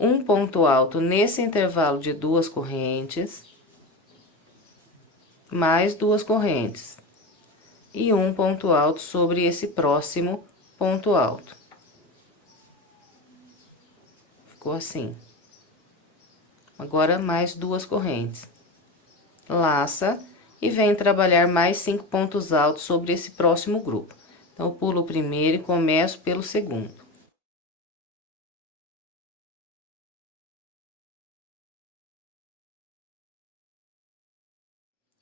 um ponto alto nesse intervalo de 2 correntes, mais 2 correntes. E um ponto alto sobre esse próximo ponto alto. Ficou assim. Agora, mais 2 correntes. Laça e vem trabalhar mais 5 pontos altos sobre esse próximo grupo. Então, eu pulo o primeiro e começo pelo segundo.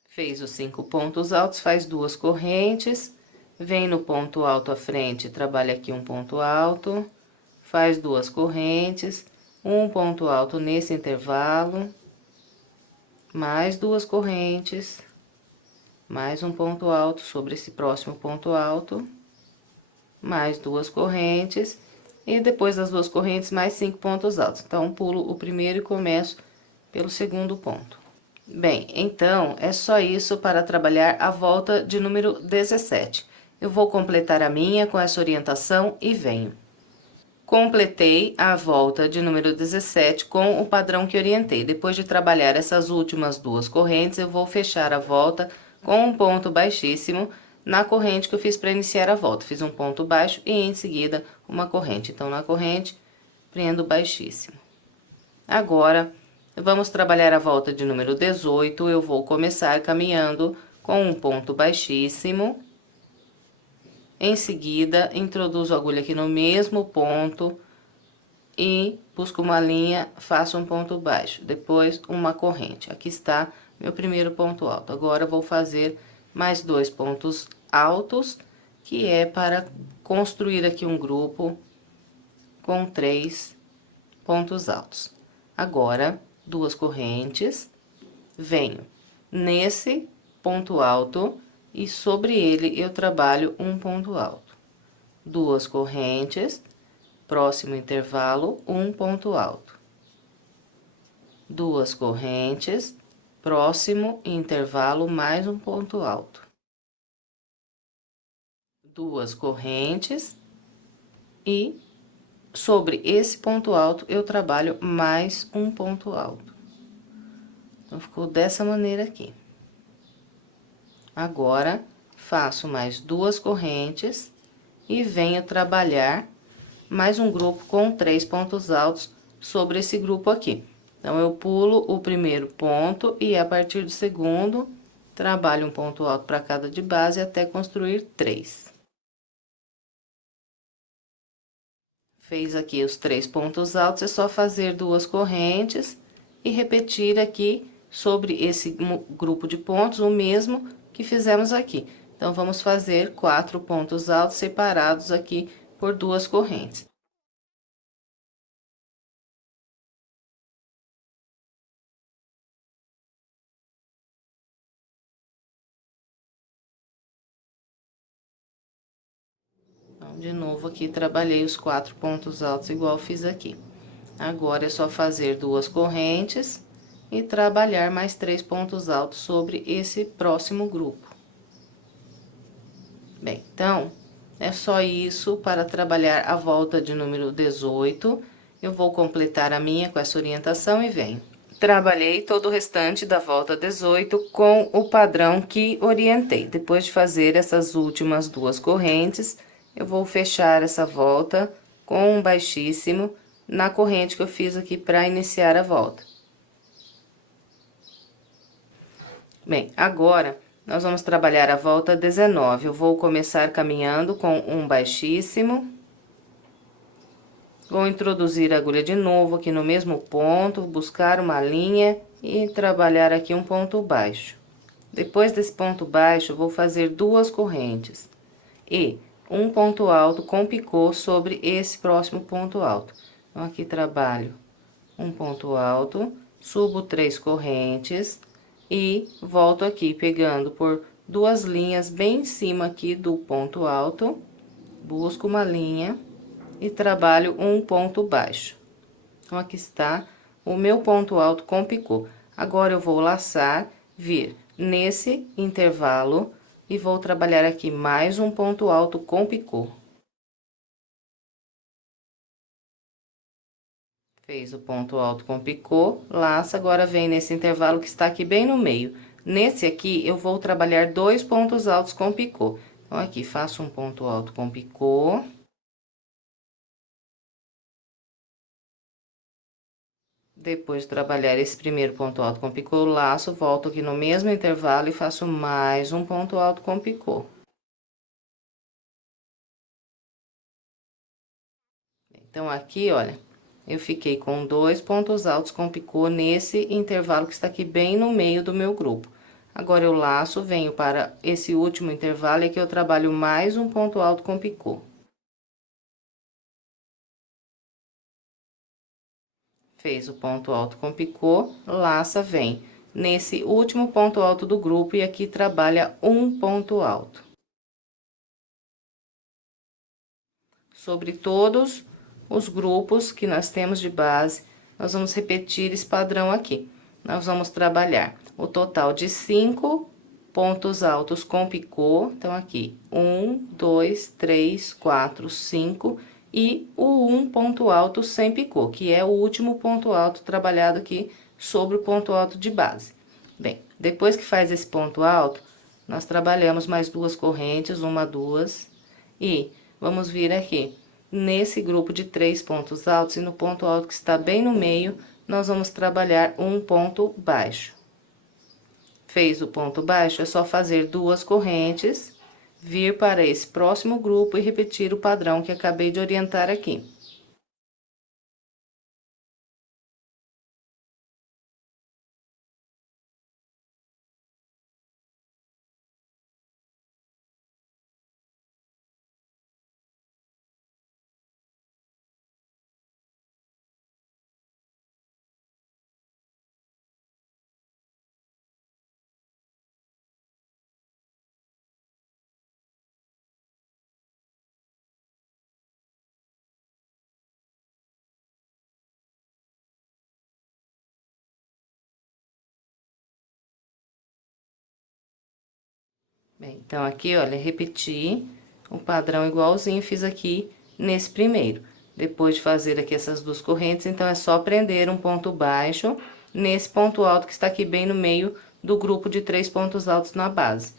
Fez os 5 pontos altos, faz 2 correntes, vem no ponto alto à frente, trabalha aqui um ponto alto, faz 2 correntes, um ponto alto nesse intervalo, mais 2 correntes, mais um ponto alto sobre esse próximo ponto alto, mais 2 correntes, e depois das 2 correntes, mais 5 pontos altos. Então, pulo o primeiro e começo pelo segundo ponto. Bem, então, é só isso para trabalhar a volta de número 17. Eu vou completar a minha com essa orientação e venho. Completei a volta de número 17 com o padrão que orientei. Depois de trabalhar essas últimas 2 correntes, eu vou fechar a volta com um ponto baixíssimo na corrente que eu fiz para iniciar a volta. Fiz um ponto baixo e, em seguida, uma corrente. Então, na corrente, prendo baixíssimo. Agora, vamos trabalhar a volta de número 18, eu vou começar caminhando com um ponto baixíssimo. Em seguida, introduzo a agulha aqui no mesmo ponto e busco uma linha, faço um ponto baixo, depois uma corrente. Aqui está meu primeiro ponto alto. Agora, eu vou fazer mais 2 pontos altos, que é para construir aqui um grupo com 3 pontos altos. Agora, 2 correntes, venho nesse ponto alto e sobre ele eu trabalho um ponto alto. 2 correntes, próximo intervalo, um ponto alto. 2 correntes, próximo intervalo, mais um ponto alto. 2 correntes e sobre esse ponto alto eu trabalho mais um ponto alto. Então, ficou dessa maneira aqui. Agora, faço mais 2 correntes e venho trabalhar mais um grupo com 3 pontos altos sobre esse grupo aqui. Então, eu pulo o primeiro ponto e, a partir do segundo, trabalho um ponto alto para cada de base até construir 3. Fez aqui os 3 pontos altos, é só fazer 2 correntes e repetir aqui sobre esse grupo de pontos o mesmo que fizemos aqui. Então, vamos fazer 4 pontos altos separados aqui por 2 correntes. Então, de novo, aqui trabalhei os 4 pontos altos igual fiz aqui. Agora, é só fazer 2 correntes e trabalhar mais 3 pontos altos sobre esse próximo grupo. Bem, então, é só isso para trabalhar a volta de número 18. Eu vou completar a minha com essa orientação e venho. Trabalhei todo o restante da volta 18 com o padrão que orientei. Depois de fazer essas últimas 2 correntes, eu vou fechar essa volta com um baixíssimo na corrente que eu fiz aqui para iniciar a volta. Bem, agora, nós vamos trabalhar a volta 19. Eu vou começar caminhando com um baixíssimo. Vou introduzir a agulha de novo aqui no mesmo ponto, buscar uma linha e trabalhar aqui um ponto baixo. Depois desse ponto baixo, eu vou fazer 2 correntes e um ponto alto com picô sobre esse próximo ponto alto. Então, aqui trabalho um ponto alto, subo 3 correntes e volto aqui pegando por 2 linhas bem em cima aqui do ponto alto, busco uma linha e trabalho um ponto baixo. Então, aqui está o meu ponto alto com picô. Agora, eu vou laçar, vir nesse intervalo e vou trabalhar aqui mais um ponto alto com picô. Fez o ponto alto com picô, laça, agora vem nesse intervalo que está aqui bem no meio. Nesse aqui, eu vou trabalhar 2 pontos altos com picô. Então, aqui, faço um ponto alto com picô. Depois de trabalhar esse primeiro ponto alto com picô, laço, volto aqui no mesmo intervalo e faço mais um ponto alto com picô. Então, aqui, olha, eu fiquei com 2 pontos altos com picô nesse intervalo que está aqui bem no meio do meu grupo. Agora, eu laço, venho para esse último intervalo e aqui eu trabalho mais um ponto alto com picô. Fez o ponto alto com picô, laça, vem nesse último ponto alto do grupo e aqui trabalha um ponto alto. Sobre todos os grupos que nós temos de base, nós vamos repetir esse padrão aqui. Nós vamos trabalhar o total de 5 pontos altos com picô. Então, aqui, 1, 2, 3, 4, 5... E o um ponto alto sem picô, que é o último ponto alto trabalhado aqui sobre o ponto alto de base. Bem, depois que faz esse ponto alto, nós trabalhamos mais 2 correntes, 1, 2, e vamos vir aqui nesse grupo de 3 pontos altos, e no ponto alto que está bem no meio, nós vamos trabalhar um ponto baixo. Fez o ponto baixo, é só fazer 2 correntes, vir para esse próximo grupo e repetir o padrão que acabei de orientar aqui. Bem, então, aqui, olha, repeti o padrão igualzinho fiz aqui nesse primeiro. Depois de fazer aqui essas 2 correntes, então, é só prender um ponto baixo nesse ponto alto que está aqui bem no meio do grupo de 3 pontos altos na base.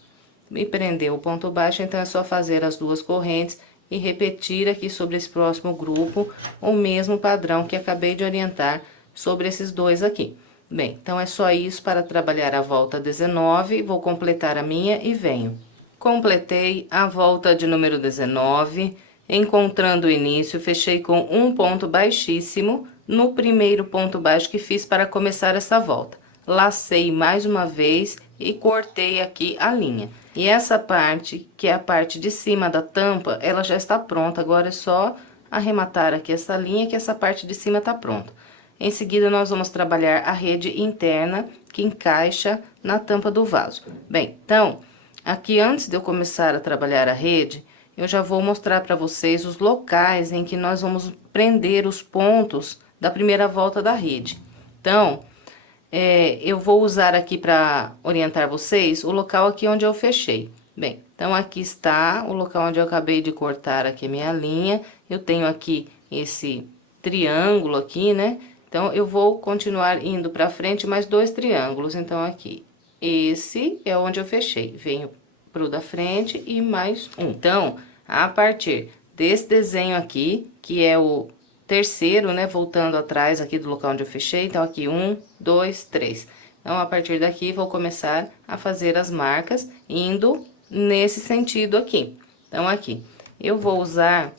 E prender o ponto baixo, então, é só fazer as 2 correntes e repetir aqui sobre esse próximo grupo o mesmo padrão que acabei de orientar sobre esses 2 aqui. Bem, então, é só isso para trabalhar a volta 19, vou completar a minha e venho. Completei a volta de número 19, encontrando o início, fechei com um ponto baixíssimo no primeiro ponto baixo que fiz para começar essa volta. Lacei mais uma vez e cortei aqui a linha. E essa parte, que é a parte de cima da tampa, ela já está pronta, agora é só arrematar aqui essa linha que essa parte de cima tá pronta. Em seguida, nós vamos trabalhar a rede interna que encaixa na tampa do vaso. Bem, então, aqui antes de eu começar a trabalhar a rede, eu já vou mostrar para vocês os locais em que nós vamos prender os pontos da primeira volta da rede. Então, eu vou usar aqui para orientar vocês o local aqui onde eu fechei. Bem, então, aqui está o local onde eu acabei de cortar aqui a minha linha. Eu tenho aqui esse triângulo aqui, né? Então, eu vou continuar indo pra frente mais 2 triângulos. Então, aqui, esse é onde eu fechei. Venho pro da frente e mais um. Então, a partir desse desenho aqui, que é o terceiro, né, voltando atrás aqui do local onde eu fechei. Então, aqui, 1, 2, 3. Então, a partir daqui, vou começar a fazer as marcas, indo nesse sentido aqui. Então, aqui, eu vou usar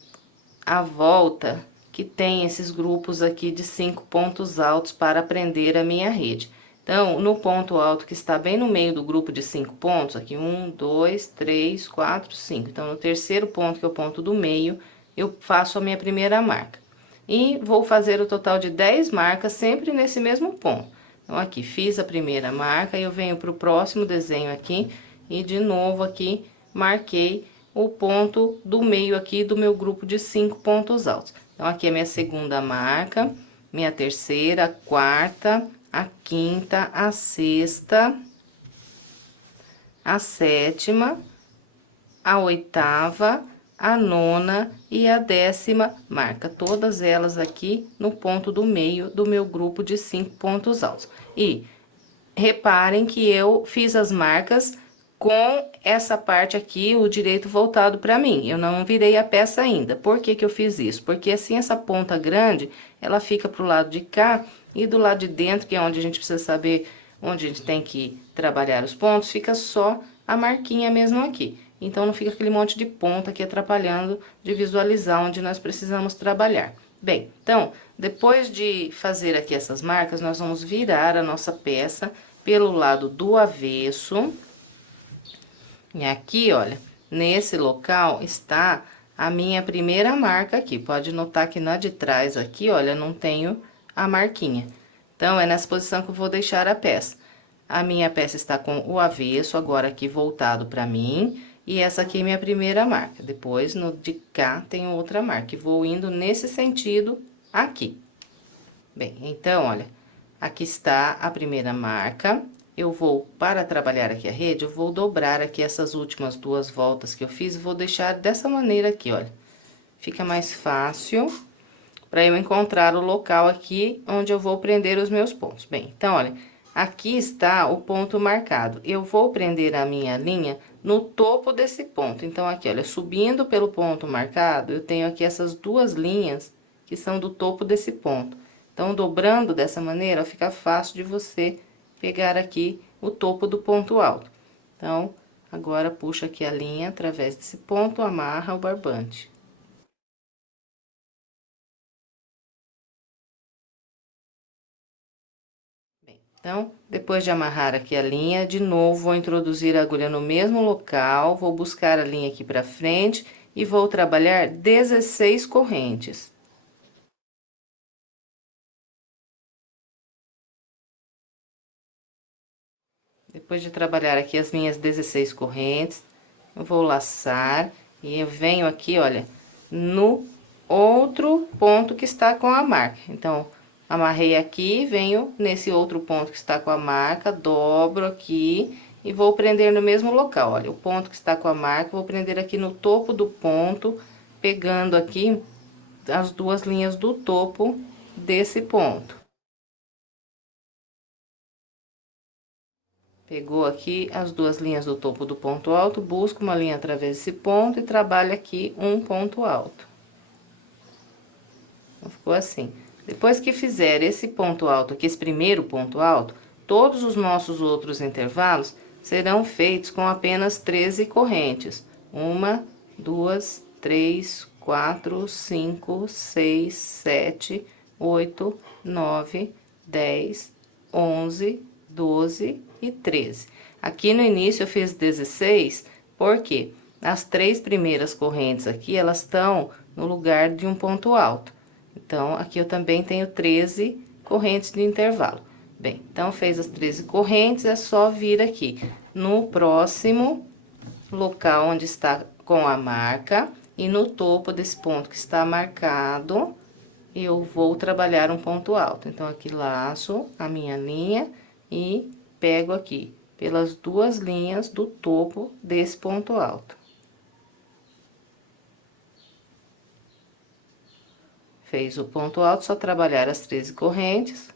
a volta que tem esses grupos aqui de 5 pontos altos para prender a minha rede. Então, no ponto alto que está bem no meio do grupo de 5 pontos, aqui 1, 2, 3, 4, 5. Então, no terceiro ponto, que é o ponto do meio, eu faço a minha primeira marca. E vou fazer o total de 10 marcas sempre nesse mesmo ponto. Então, aqui, fiz a primeira marca, eu venho para o próximo desenho aqui e de novo aqui, marquei o ponto do meio aqui do meu grupo de 5 pontos altos. Então, aqui é minha segunda marca, minha terceira, a quarta, a quinta, a sexta, a sétima, a oitava, a nona e a 10ª marca. Todas elas aqui no ponto do meio do meu grupo de 5 pontos altos. E reparem que eu fiz as marcas com essa parte aqui, o direito voltado para mim. Eu não virei a peça ainda. Por que que eu fiz isso? Porque assim, essa ponta grande, ela fica pro lado de cá e do lado de dentro, que é onde a gente precisa saber onde a gente tem que trabalhar os pontos, fica só a marquinha mesmo aqui. Então, não fica aquele monte de ponta aqui atrapalhando de visualizar onde nós precisamos trabalhar. Bem, então, depois de fazer aqui essas marcas, nós vamos virar a nossa peça pelo lado do avesso. E aqui, olha, nesse local está a minha primeira marca aqui. Pode notar que na de trás aqui, olha, não tenho a marquinha. Então, é nessa posição que eu vou deixar a peça. A minha peça está com o avesso, agora aqui voltado para mim. E essa aqui é minha primeira marca. Depois, no de cá, tem outra marca. E vou indo nesse sentido aqui. Bem, então, olha, aqui está a primeira marca. Eu vou, para trabalhar aqui a rede, eu vou dobrar aqui essas últimas 2 voltas que eu fiz e vou deixar dessa maneira aqui, olha. Fica mais fácil para eu encontrar o local aqui onde eu vou prender os meus pontos. Bem, então, olha, aqui está o ponto marcado. Eu vou prender a minha linha no topo desse ponto. Então, aqui, olha, subindo pelo ponto marcado, eu tenho aqui essas duas linhas que são do topo desse ponto. Então, dobrando dessa maneira, fica fácil de você pegar aqui o topo do ponto alto. Então, agora, puxa aqui a linha através desse ponto, amarra o barbante. Então, depois de amarrar aqui a linha, de novo, vou introduzir a agulha no mesmo local, vou buscar a linha aqui pra frente e vou trabalhar 16 correntes. Depois de trabalhar aqui as minhas 16 correntes, eu vou laçar e eu venho aqui, olha, no outro ponto que está com a marca. Então, amarrei aqui, venho nesse outro ponto que está com a marca, dobro aqui e vou prender no mesmo local. Olha, o ponto que está com a marca, vou prender aqui no topo do ponto, pegando aqui as duas linhas do topo desse ponto. Pegou aqui as duas linhas do topo do ponto alto, busca uma linha através desse ponto e trabalha aqui um ponto alto. Então, ficou assim. Depois que fizer esse ponto alto aqui, esse primeiro ponto alto, todos os nossos outros intervalos serão feitos com apenas 13 correntes. 1, 2, 3, 4, 5, 6, 7, 8, 9, 10, 11, 12 e 13. Aqui no início eu fiz 16, porque as 3 primeiras correntes aqui, elas estão no lugar de um ponto alto. Então, aqui eu também tenho 13 correntes de intervalo. Bem, então, fez as 13 correntes, é só vir aqui no próximo local onde está com a marca e no topo desse ponto que está marcado, eu vou trabalhar um ponto alto. Então, aqui laço a minha linha e pego aqui pelas duas linhas do topo desse ponto alto. Fez o ponto alto, só trabalhar as 13 correntes.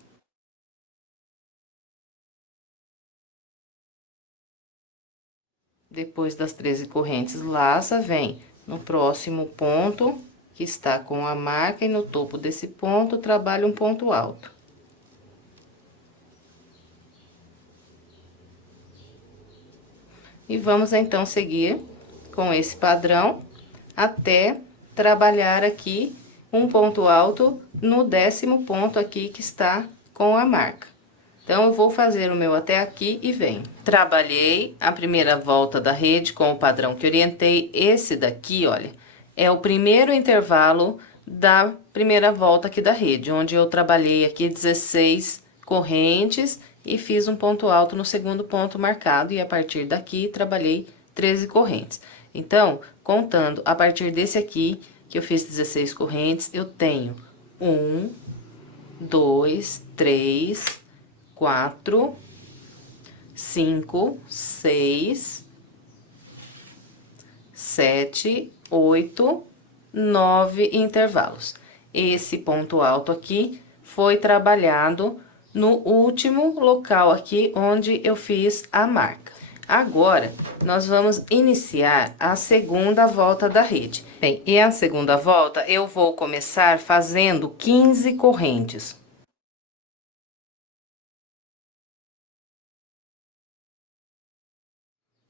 Depois das 13 correntes, laça, vem no próximo ponto que está com a marca e no topo desse ponto, trabalha um ponto alto. E vamos, então, seguir com esse padrão até trabalhar aqui um ponto alto no 10º ponto aqui que está com a marca. Então, eu vou fazer o meu até aqui e venho. Trabalhei a primeira volta da rede com o padrão que orientei. Esse daqui, olha, é o primeiro intervalo da primeira volta aqui da rede, onde eu trabalhei aqui 16 correntes e fiz um ponto alto no segundo ponto marcado, e a partir daqui trabalhei 13 correntes. Então, contando a partir desse aqui, que eu fiz 16 correntes, eu tenho 1, 2, 3, 4, 5, 6, 7, 8, 9 intervalos. Esse ponto alto aqui foi trabalhado no último local aqui onde eu fiz a marca. Agora, nós vamos iniciar a segunda volta da rede. Bem, e a segunda volta eu vou começar fazendo 15 correntes.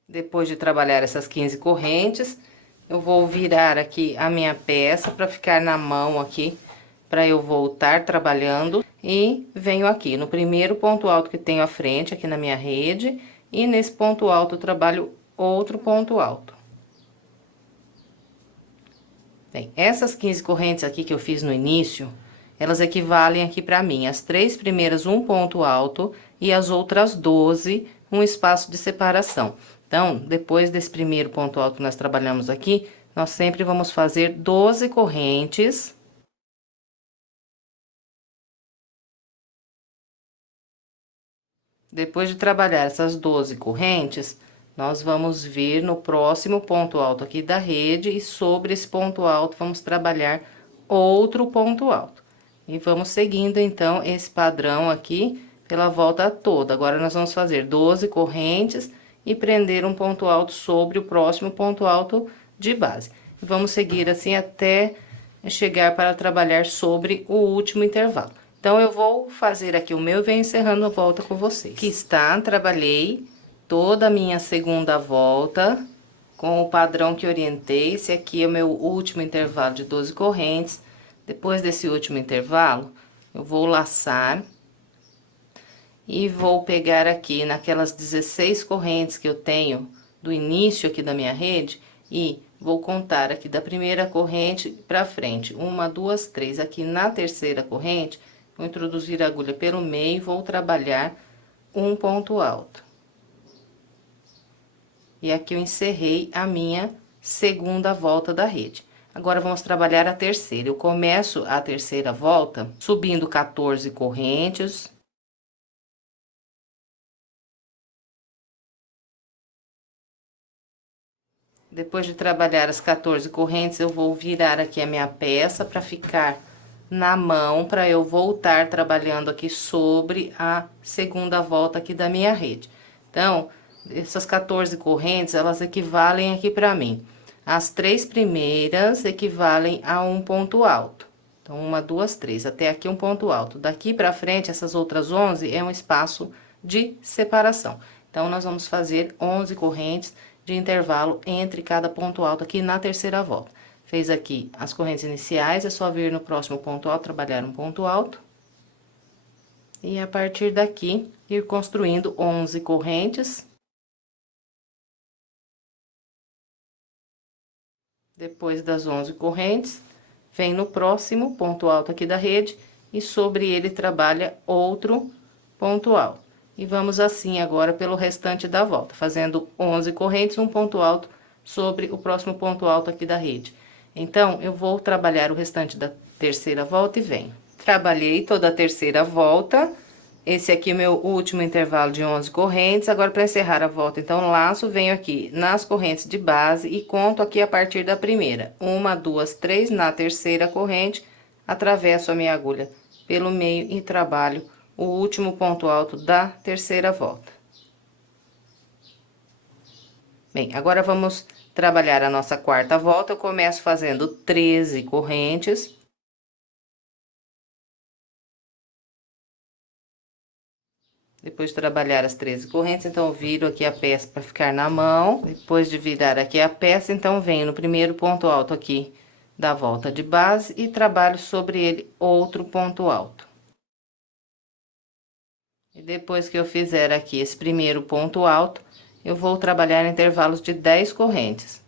Depois de trabalhar essas 15 correntes, eu vou virar aqui a minha peça para ficar na mão aqui, para eu voltar trabalhando. E venho aqui no primeiro ponto alto que tenho à frente, aqui na minha rede, e nesse ponto alto eu trabalho outro ponto alto. Bem, essas 15 correntes aqui que eu fiz no início, elas equivalem aqui para mim, as 3 primeiras um ponto alto e as outras 12 um espaço de separação. Então, depois desse primeiro ponto alto que nós trabalhamos aqui, nós sempre vamos fazer 12 correntes. Depois de trabalhar essas 12 correntes, nós vamos vir no próximo ponto alto aqui da rede e sobre esse ponto alto vamos trabalhar outro ponto alto. E vamos seguindo, então, esse padrão aqui pela volta toda. Agora, nós vamos fazer 12 correntes e prender um ponto alto sobre o próximo ponto alto de base. Vamos seguir assim até chegar para trabalhar sobre o último intervalo. Então, eu vou fazer aqui o meu e venho encerrando a volta com vocês. Aqui está, trabalhei toda a minha segunda volta com o padrão que orientei. Esse aqui é o meu último intervalo de 12 correntes. Depois desse último intervalo, eu vou laçar e vou pegar aqui naquelas 16 correntes que eu tenho do início aqui da minha rede e vou contar aqui da primeira corrente pra frente. 1, 2, 3. Aqui na terceira corrente, vou introduzir a agulha pelo meio e vou trabalhar um ponto alto. E aqui eu encerrei a minha segunda volta da rede. Agora, vamos trabalhar a terceira. Eu começo a terceira volta subindo 14 correntes. Depois de trabalhar as 14 correntes, eu vou virar aqui a minha peça para ficar na mão, para eu voltar trabalhando aqui sobre a segunda volta aqui da minha rede. Então, essas 14 correntes, elas equivalem aqui para mim. As 3 primeiras equivalem a um ponto alto. Então, 1, 2, 3, até aqui um ponto alto. Daqui para frente, essas outras 11 é um espaço de separação. Então, nós vamos fazer 11 correntes de intervalo entre cada ponto alto aqui na terceira volta. Fez aqui as correntes iniciais, é só vir no próximo ponto alto, trabalhar um ponto alto. E a partir daqui, ir construindo 11 correntes. Depois das 11 correntes, vem no próximo ponto alto aqui da rede e sobre ele trabalha outro ponto alto. E vamos assim agora pelo restante da volta, fazendo 11 correntes, um ponto alto sobre o próximo ponto alto aqui da rede. Então, eu vou trabalhar o restante da terceira volta e venho. Trabalhei toda a terceira volta. Esse aqui é o meu último intervalo de 11 correntes. Agora, para encerrar a volta, então, laço, venho aqui nas correntes de base e conto aqui a partir da primeira. 1, 2, 3, na terceira corrente, atravesso a minha agulha pelo meio e trabalho o último ponto alto da terceira volta. Bem, agora vamos trabalhar a nossa quarta volta. Eu começo fazendo 13 correntes. Depois de trabalhar as 13 correntes, então, eu viro aqui a peça para ficar na mão. Depois de virar aqui a peça, então, venho no primeiro ponto alto aqui da volta de base e trabalho sobre ele outro ponto alto. E depois que eu fizer aqui esse primeiro ponto alto, eu vou trabalhar em intervalos de 10 correntes.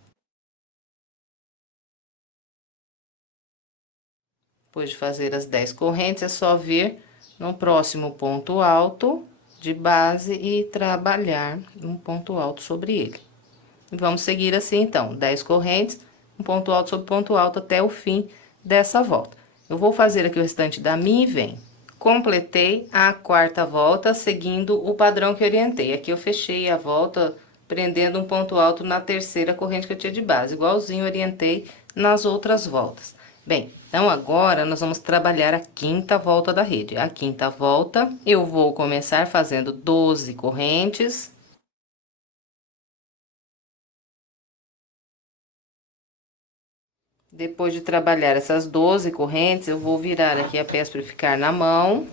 Depois de fazer as 10 correntes, é só vir no próximo ponto alto de base e trabalhar um ponto alto sobre ele. E vamos seguir assim, então, 10 correntes, um ponto alto sobre ponto alto até o fim dessa volta. Eu vou fazer aqui o restante da minha e venho. Completei a quarta volta seguindo o padrão que orientei. Aqui eu fechei a volta prendendo um ponto alto na terceira corrente que eu tinha de base, igualzinho orientei nas outras voltas. Bem, então agora nós vamos trabalhar a quinta volta da rede. A quinta volta, eu vou começar fazendo 12 correntes. Depois de trabalhar essas 12 correntes, eu vou virar aqui a peça para ficar na mão.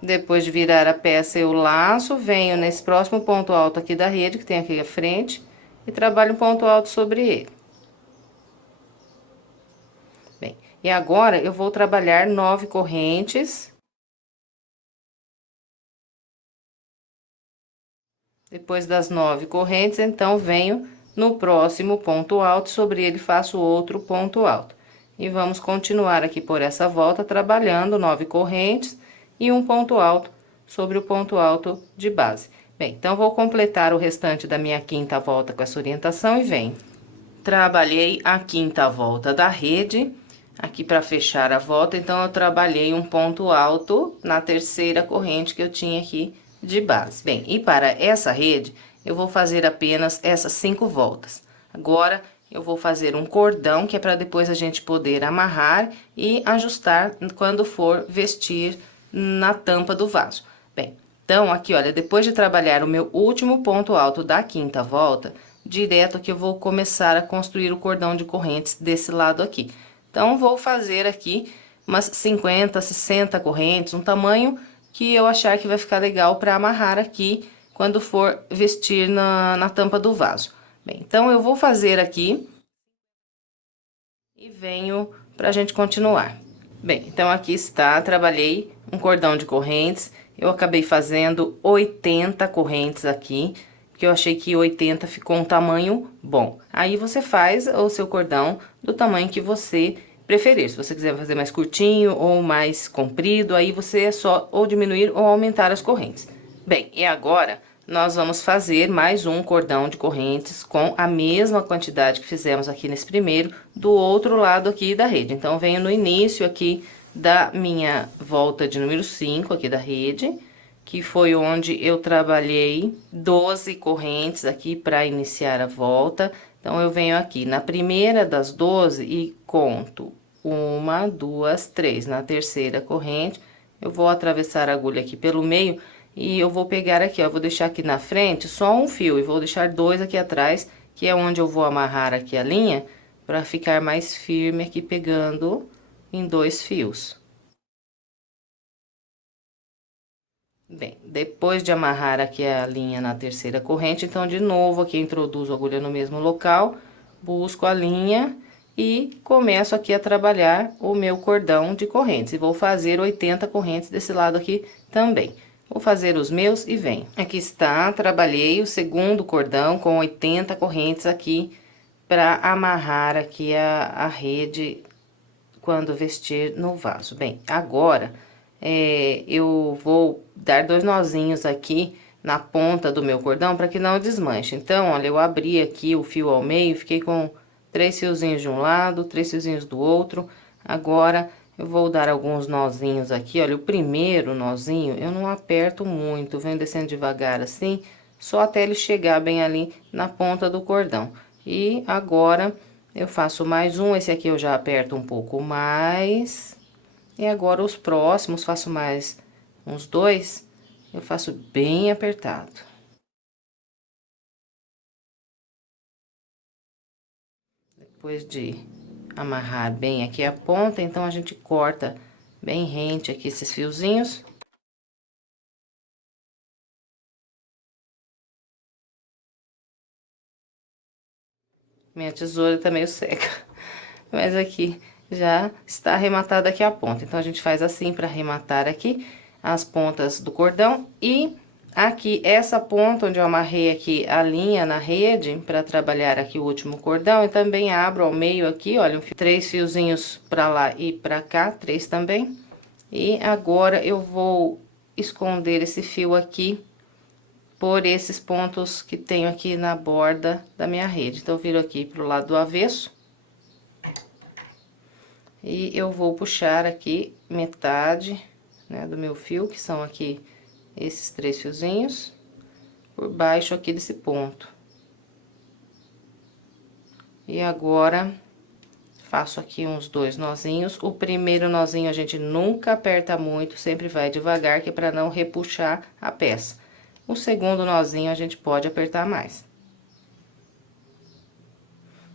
Depois de virar a peça, eu laço, venho nesse próximo ponto alto aqui da rede, que tem aqui à frente, e trabalho um ponto alto sobre ele. Bem, e agora, eu vou trabalhar 9 correntes. Depois das 9 correntes, então, venho no próximo ponto alto, sobre ele faço outro ponto alto. E vamos continuar aqui por essa volta, trabalhando 9 correntes e um ponto alto sobre o ponto alto de base. Bem, então, vou completar o restante da minha quinta volta com essa orientação e venho. Trabalhei a quinta volta da rede, aqui para fechar a volta, então, eu trabalhei um ponto alto na terceira corrente que eu tinha aqui de base. Bem, e para essa rede, eu vou fazer apenas essas 5 voltas. Agora, eu vou fazer um cordão, que é para depois a gente poder amarrar e ajustar quando for vestir na tampa do vaso. Bem, Então, aqui, olha, depois de trabalhar o meu último ponto alto da quinta volta, direto aqui eu vou começar a construir o cordão de correntes desse lado aqui. Então, vou fazer aqui umas 50, 60 correntes, um tamanho que eu achar que vai ficar legal para amarrar aqui quando for vestir na tampa do vaso. Bem, então, eu vou fazer aqui e venho pra gente continuar. Bem, então aqui está, trabalhei um cordão de correntes, eu acabei fazendo 80 correntes aqui, porque eu achei que 80 ficou um tamanho bom. Aí você faz o seu cordão do tamanho que você preferir. Se você quiser fazer mais curtinho ou mais comprido, aí você é só ou diminuir ou aumentar as correntes. Bem, e agora nós vamos fazer mais um cordão de correntes com a mesma quantidade que fizemos aqui nesse primeiro, do outro lado aqui da rede. Então, eu venho no início aqui da minha volta de número 5 aqui da rede, que foi onde eu trabalhei 12 correntes aqui para iniciar a volta. Então, eu venho aqui na primeira das 12 e conto 1, 2, 3. Na terceira corrente, eu vou atravessar a agulha aqui pelo meio e eu vou pegar aqui, ó, vou deixar aqui na frente só um fio e vou deixar 2 aqui atrás, que é onde eu vou amarrar aqui a linha, para ficar mais firme aqui pegando em 2 fios. Bem, depois de amarrar aqui a linha na terceira corrente, então, de novo, aqui introduzo a agulha no mesmo local, busco a linha e começo aqui a trabalhar o meu cordão de correntes. E vou fazer 80 correntes desse lado aqui também. Vou fazer os meus e venho. Aqui está, trabalhei o segundo cordão com 80 correntes aqui para amarrar aqui a rede quando vestir no vaso. Bem, agora eu vou dar 2 nozinhos aqui na ponta do meu cordão para que não desmanche. Então, olha, eu abri aqui o fio ao meio, fiquei com 3 fiozinhos de um lado, 3 fiozinhos do outro. Agora, eu vou dar alguns nozinhos aqui, olha, o primeiro nozinho eu não aperto muito, venho descendo devagar assim, só até ele chegar bem ali na ponta do cordão. E agora, eu faço mais um, esse aqui eu já aperto um pouco mais. E agora, os próximos, faço mais uns 2, eu faço bem apertado. Depois de amarrar bem aqui a ponta, então, a gente corta bem rente aqui esses fiozinhos. Minha tesoura tá meio seca, mas aqui já está arrematada aqui a ponta. Então, a gente faz assim para arrematar aqui as pontas do cordão. E aqui, essa ponta onde eu amarrei aqui a linha na rede, para trabalhar aqui o último cordão, eu também abro ao meio aqui, olha, 3 fiozinhos para lá e para cá, 3 também. E agora, eu vou esconder esse fio aqui por esses pontos que tenho aqui na borda da minha rede. Então, eu viro aqui pro lado do avesso. E eu vou puxar aqui metade, né, do meu fio, que são aqui esses 3 fiozinhos, por baixo aqui desse ponto. E agora, faço aqui uns 2 nozinhos. O primeiro nozinho a gente nunca aperta muito, sempre vai devagar, que é pra não repuxar a peça. O segundo nozinho a gente pode apertar mais.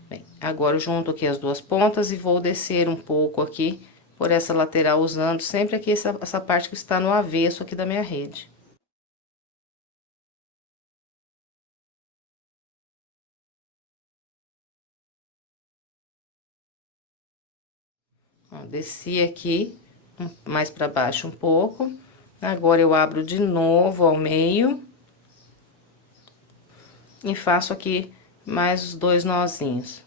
Bem, agora eu junto aqui as 2 pontas e vou descer um pouco aqui por essa lateral, usando sempre aqui essa parte que está no avesso aqui da minha rede. Ó, desci aqui, mais pra baixo um pouco. Agora, eu abro de novo ao meio. E faço aqui mais os 2 nozinhos.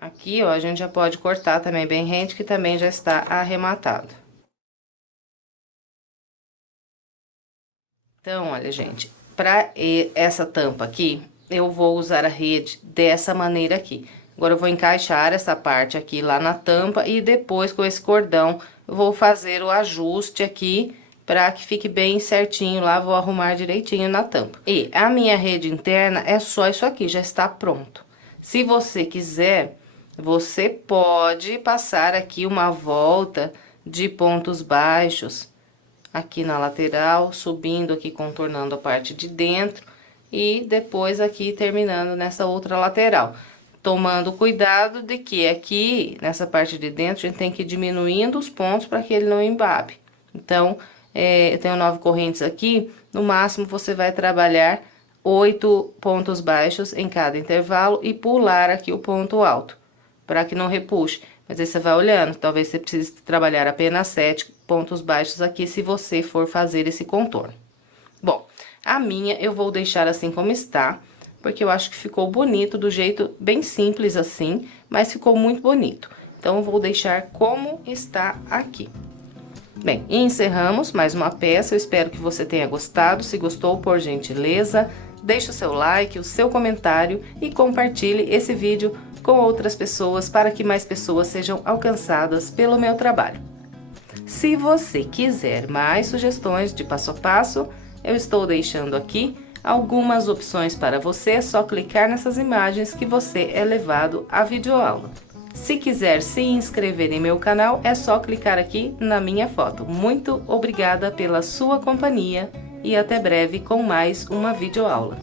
Aqui, ó, a gente já pode cortar também bem rente, que também já está arrematado. Então, olha, gente, pra essa tampa aqui, eu vou usar a rede dessa maneira aqui. Agora, eu vou encaixar essa parte aqui lá na tampa e depois, com esse cordão, eu vou fazer o ajuste aqui pra que fique bem certinho lá, vou arrumar direitinho na tampa. E a minha rede interna é só isso aqui, já está pronto. Se você quiser, você pode passar aqui uma volta de pontos baixos aqui na lateral, subindo aqui, contornando a parte de dentro e depois aqui terminando nessa outra lateral. Tomando cuidado de que aqui, nessa parte de dentro, a gente tem que ir diminuindo os pontos para que ele não embabe. Então, eu tenho 9 correntes aqui, no máximo você vai trabalhar 8 pontos baixos em cada intervalo e pular aqui o ponto alto, para que não repuxe. Mas aí você vai olhando, talvez você precise trabalhar apenas 7 pontos baixos aqui, se você for fazer esse contorno. Bom, a minha eu vou deixar assim como está, porque eu acho que ficou bonito, do jeito bem simples assim, mas ficou muito bonito. Então, eu vou deixar como está aqui. Bem, e encerramos mais uma peça, eu espero que você tenha gostado. Se gostou, por gentileza, deixe o seu like, o seu comentário e compartilhe esse vídeo com outras pessoas para que mais pessoas sejam alcançadas pelo meu trabalho. Se você quiser mais sugestões de passo a passo, eu estou deixando aqui algumas opções para você, é só clicar nessas imagens que você é levado à videoaula. Se quiser se inscrever em meu canal, é só clicar aqui na minha foto. Muito obrigada pela sua companhia e até breve com mais uma videoaula.